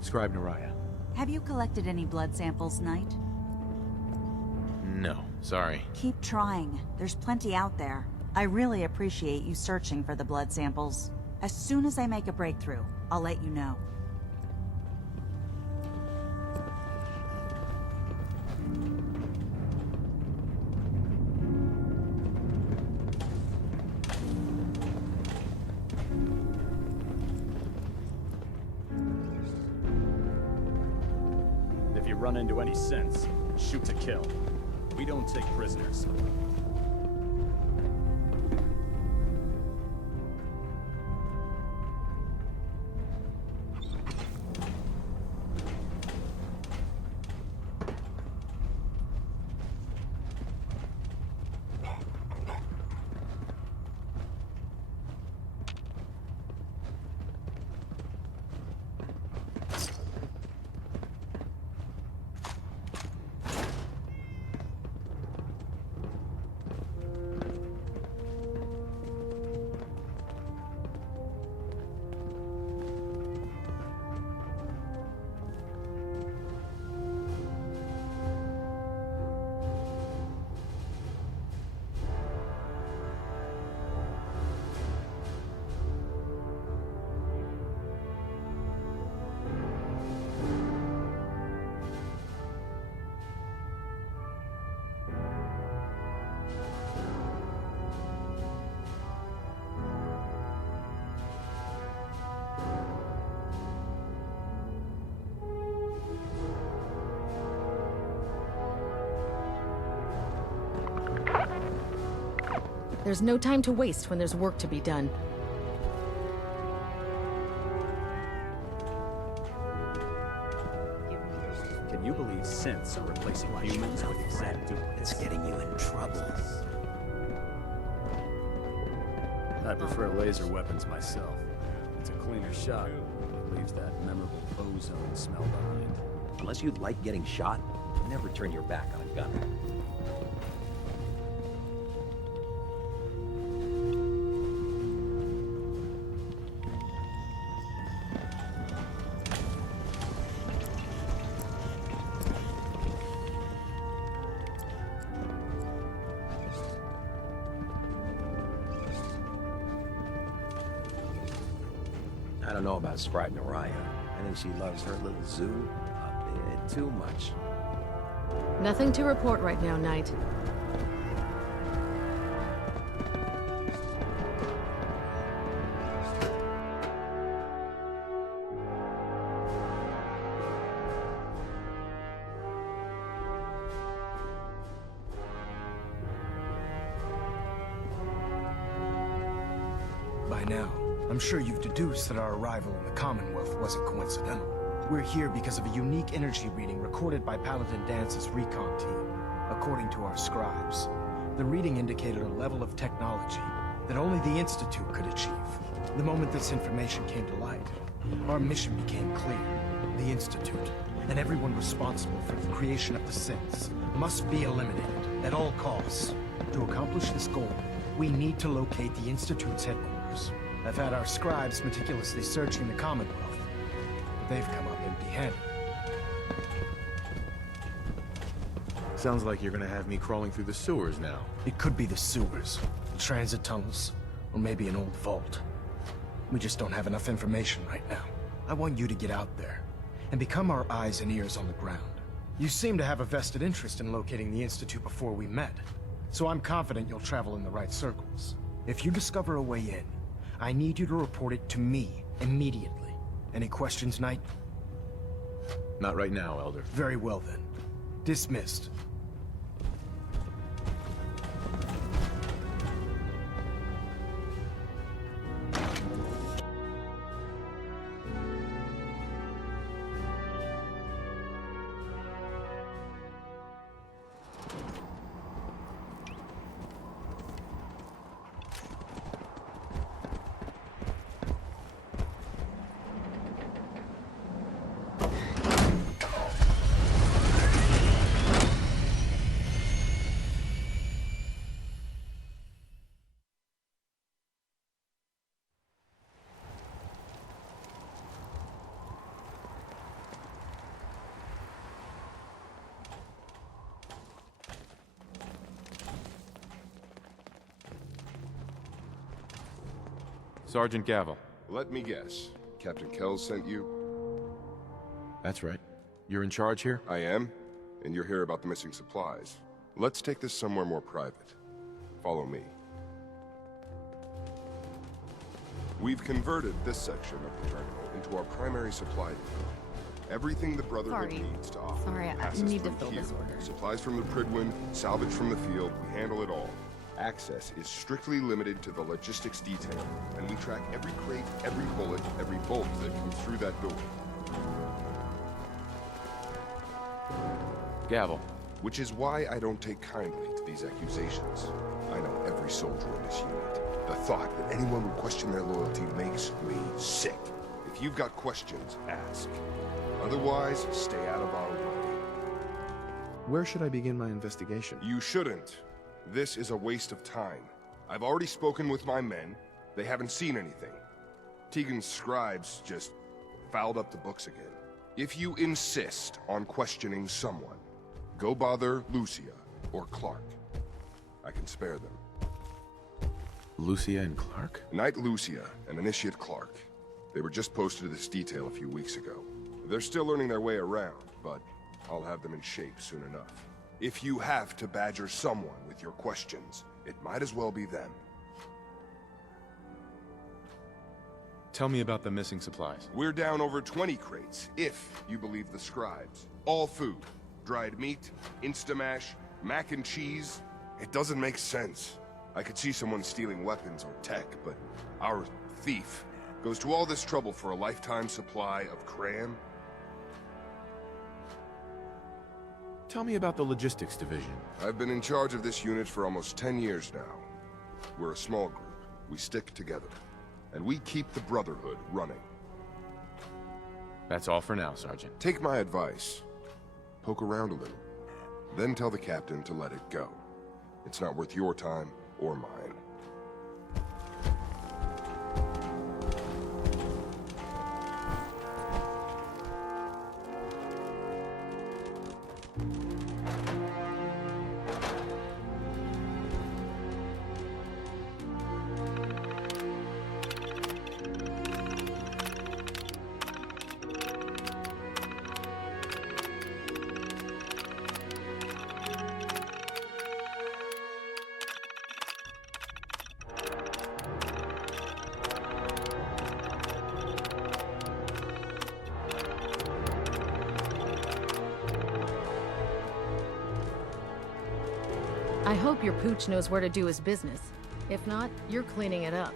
Scribe Naraya. Have you collected any blood samples, Knight? No, sorry. Keep trying. There's plenty out there. I really appreciate you searching for the blood samples. As soon as I make a breakthrough, I'll let you know. If you run into any synths, shoot to kill. We don't take prisoners. There's no time to waste when there's work to be done. Can you believe synths are replacing humans with exact duplicates? It's getting you in trouble. I prefer laser weapons myself. It's a cleaner shot. Leaves that memorable ozone smell behind. Unless you'd like getting shot, never turn your back on a gun. I don't know about Scribe Naraya. I think she loves her little zoo a bit too much. Nothing to report right now, Knight. now, I'm sure you've deduced that our arrival in the Commonwealth wasn't coincidental. We're here because of a unique energy reading recorded by Paladin Dance's recon team. According to our scribes, the reading indicated a level of technology that only the Institute could achieve. The moment this information came to light, our mission became clear. The Institute, and everyone responsible for the creation of the synths, must be eliminated at all costs. To accomplish this goal, we need to locate the Institute's headquarters. I've had our scribes meticulously searching the Commonwealth, but they've come up empty-handed. Sounds like you're gonna have me crawling through the sewers now. It could be the sewers, transit tunnels, or maybe an old vault. We just don't have enough information right now. I want you to get out there and become our eyes and ears on the ground. You seem to have a vested interest in locating the Institute before we met, so I'm confident you'll travel in the right circles. If you discover a way in, I need you to report it to me immediately. Any questions, Knight? Not right now, Elder. Very well then. Dismissed. Sergeant Gavel. Let me guess. Captain Kells sent you? That's right. You're in charge here? I am, and you're here about the missing supplies. Let's take this somewhere more private. Follow me. We've converted this section of the terminal into our primary supply depot. Everything the Brotherhood needs to offer. Sorry, I passes need to through fill here. this order. Supplies from the Pridwin, salvage from the field, we handle it all. Access is strictly limited to the logistics detail, and we track every crate, every bullet, every bolt that comes through that door. Gavel. Which is why I don't take kindly to these accusations. I know every soldier in this unit. The thought that anyone would question their loyalty makes me sick. If you've got questions, ask. Otherwise, stay out of our way. Where should I begin my investigation? You shouldn't. This is a waste of time. I've already spoken with my men. They haven't seen anything. Tegan's scribes just fouled up the books again. If you insist on questioning someone, go bother Lucia or Clark. I can spare them. Lucia and Clark? Knight Lucia and Initiate Clark. They were just posted to this detail a few weeks ago. They're still learning their way around, but I'll have them in shape soon enough. If you have to badger someone with your questions, it might as well be them. Tell me about the missing supplies. We're down over 20 crates, if you believe the scribes. All food. Dried meat, Instamash, mac and cheese. It doesn't make sense. I could see someone stealing weapons or tech, but our thief goes to all this trouble for a lifetime supply of cram? Tell me about the logistics division. I've been in charge of this unit for almost 10 years now. We're a small group. We stick together. And we keep the Brotherhood running. That's all for now, Sergeant. Take my advice. Poke around a little. Then tell the captain to let it go. It's not worth your time or mine. I hope your pooch knows where to do his business. If not, you're cleaning it up.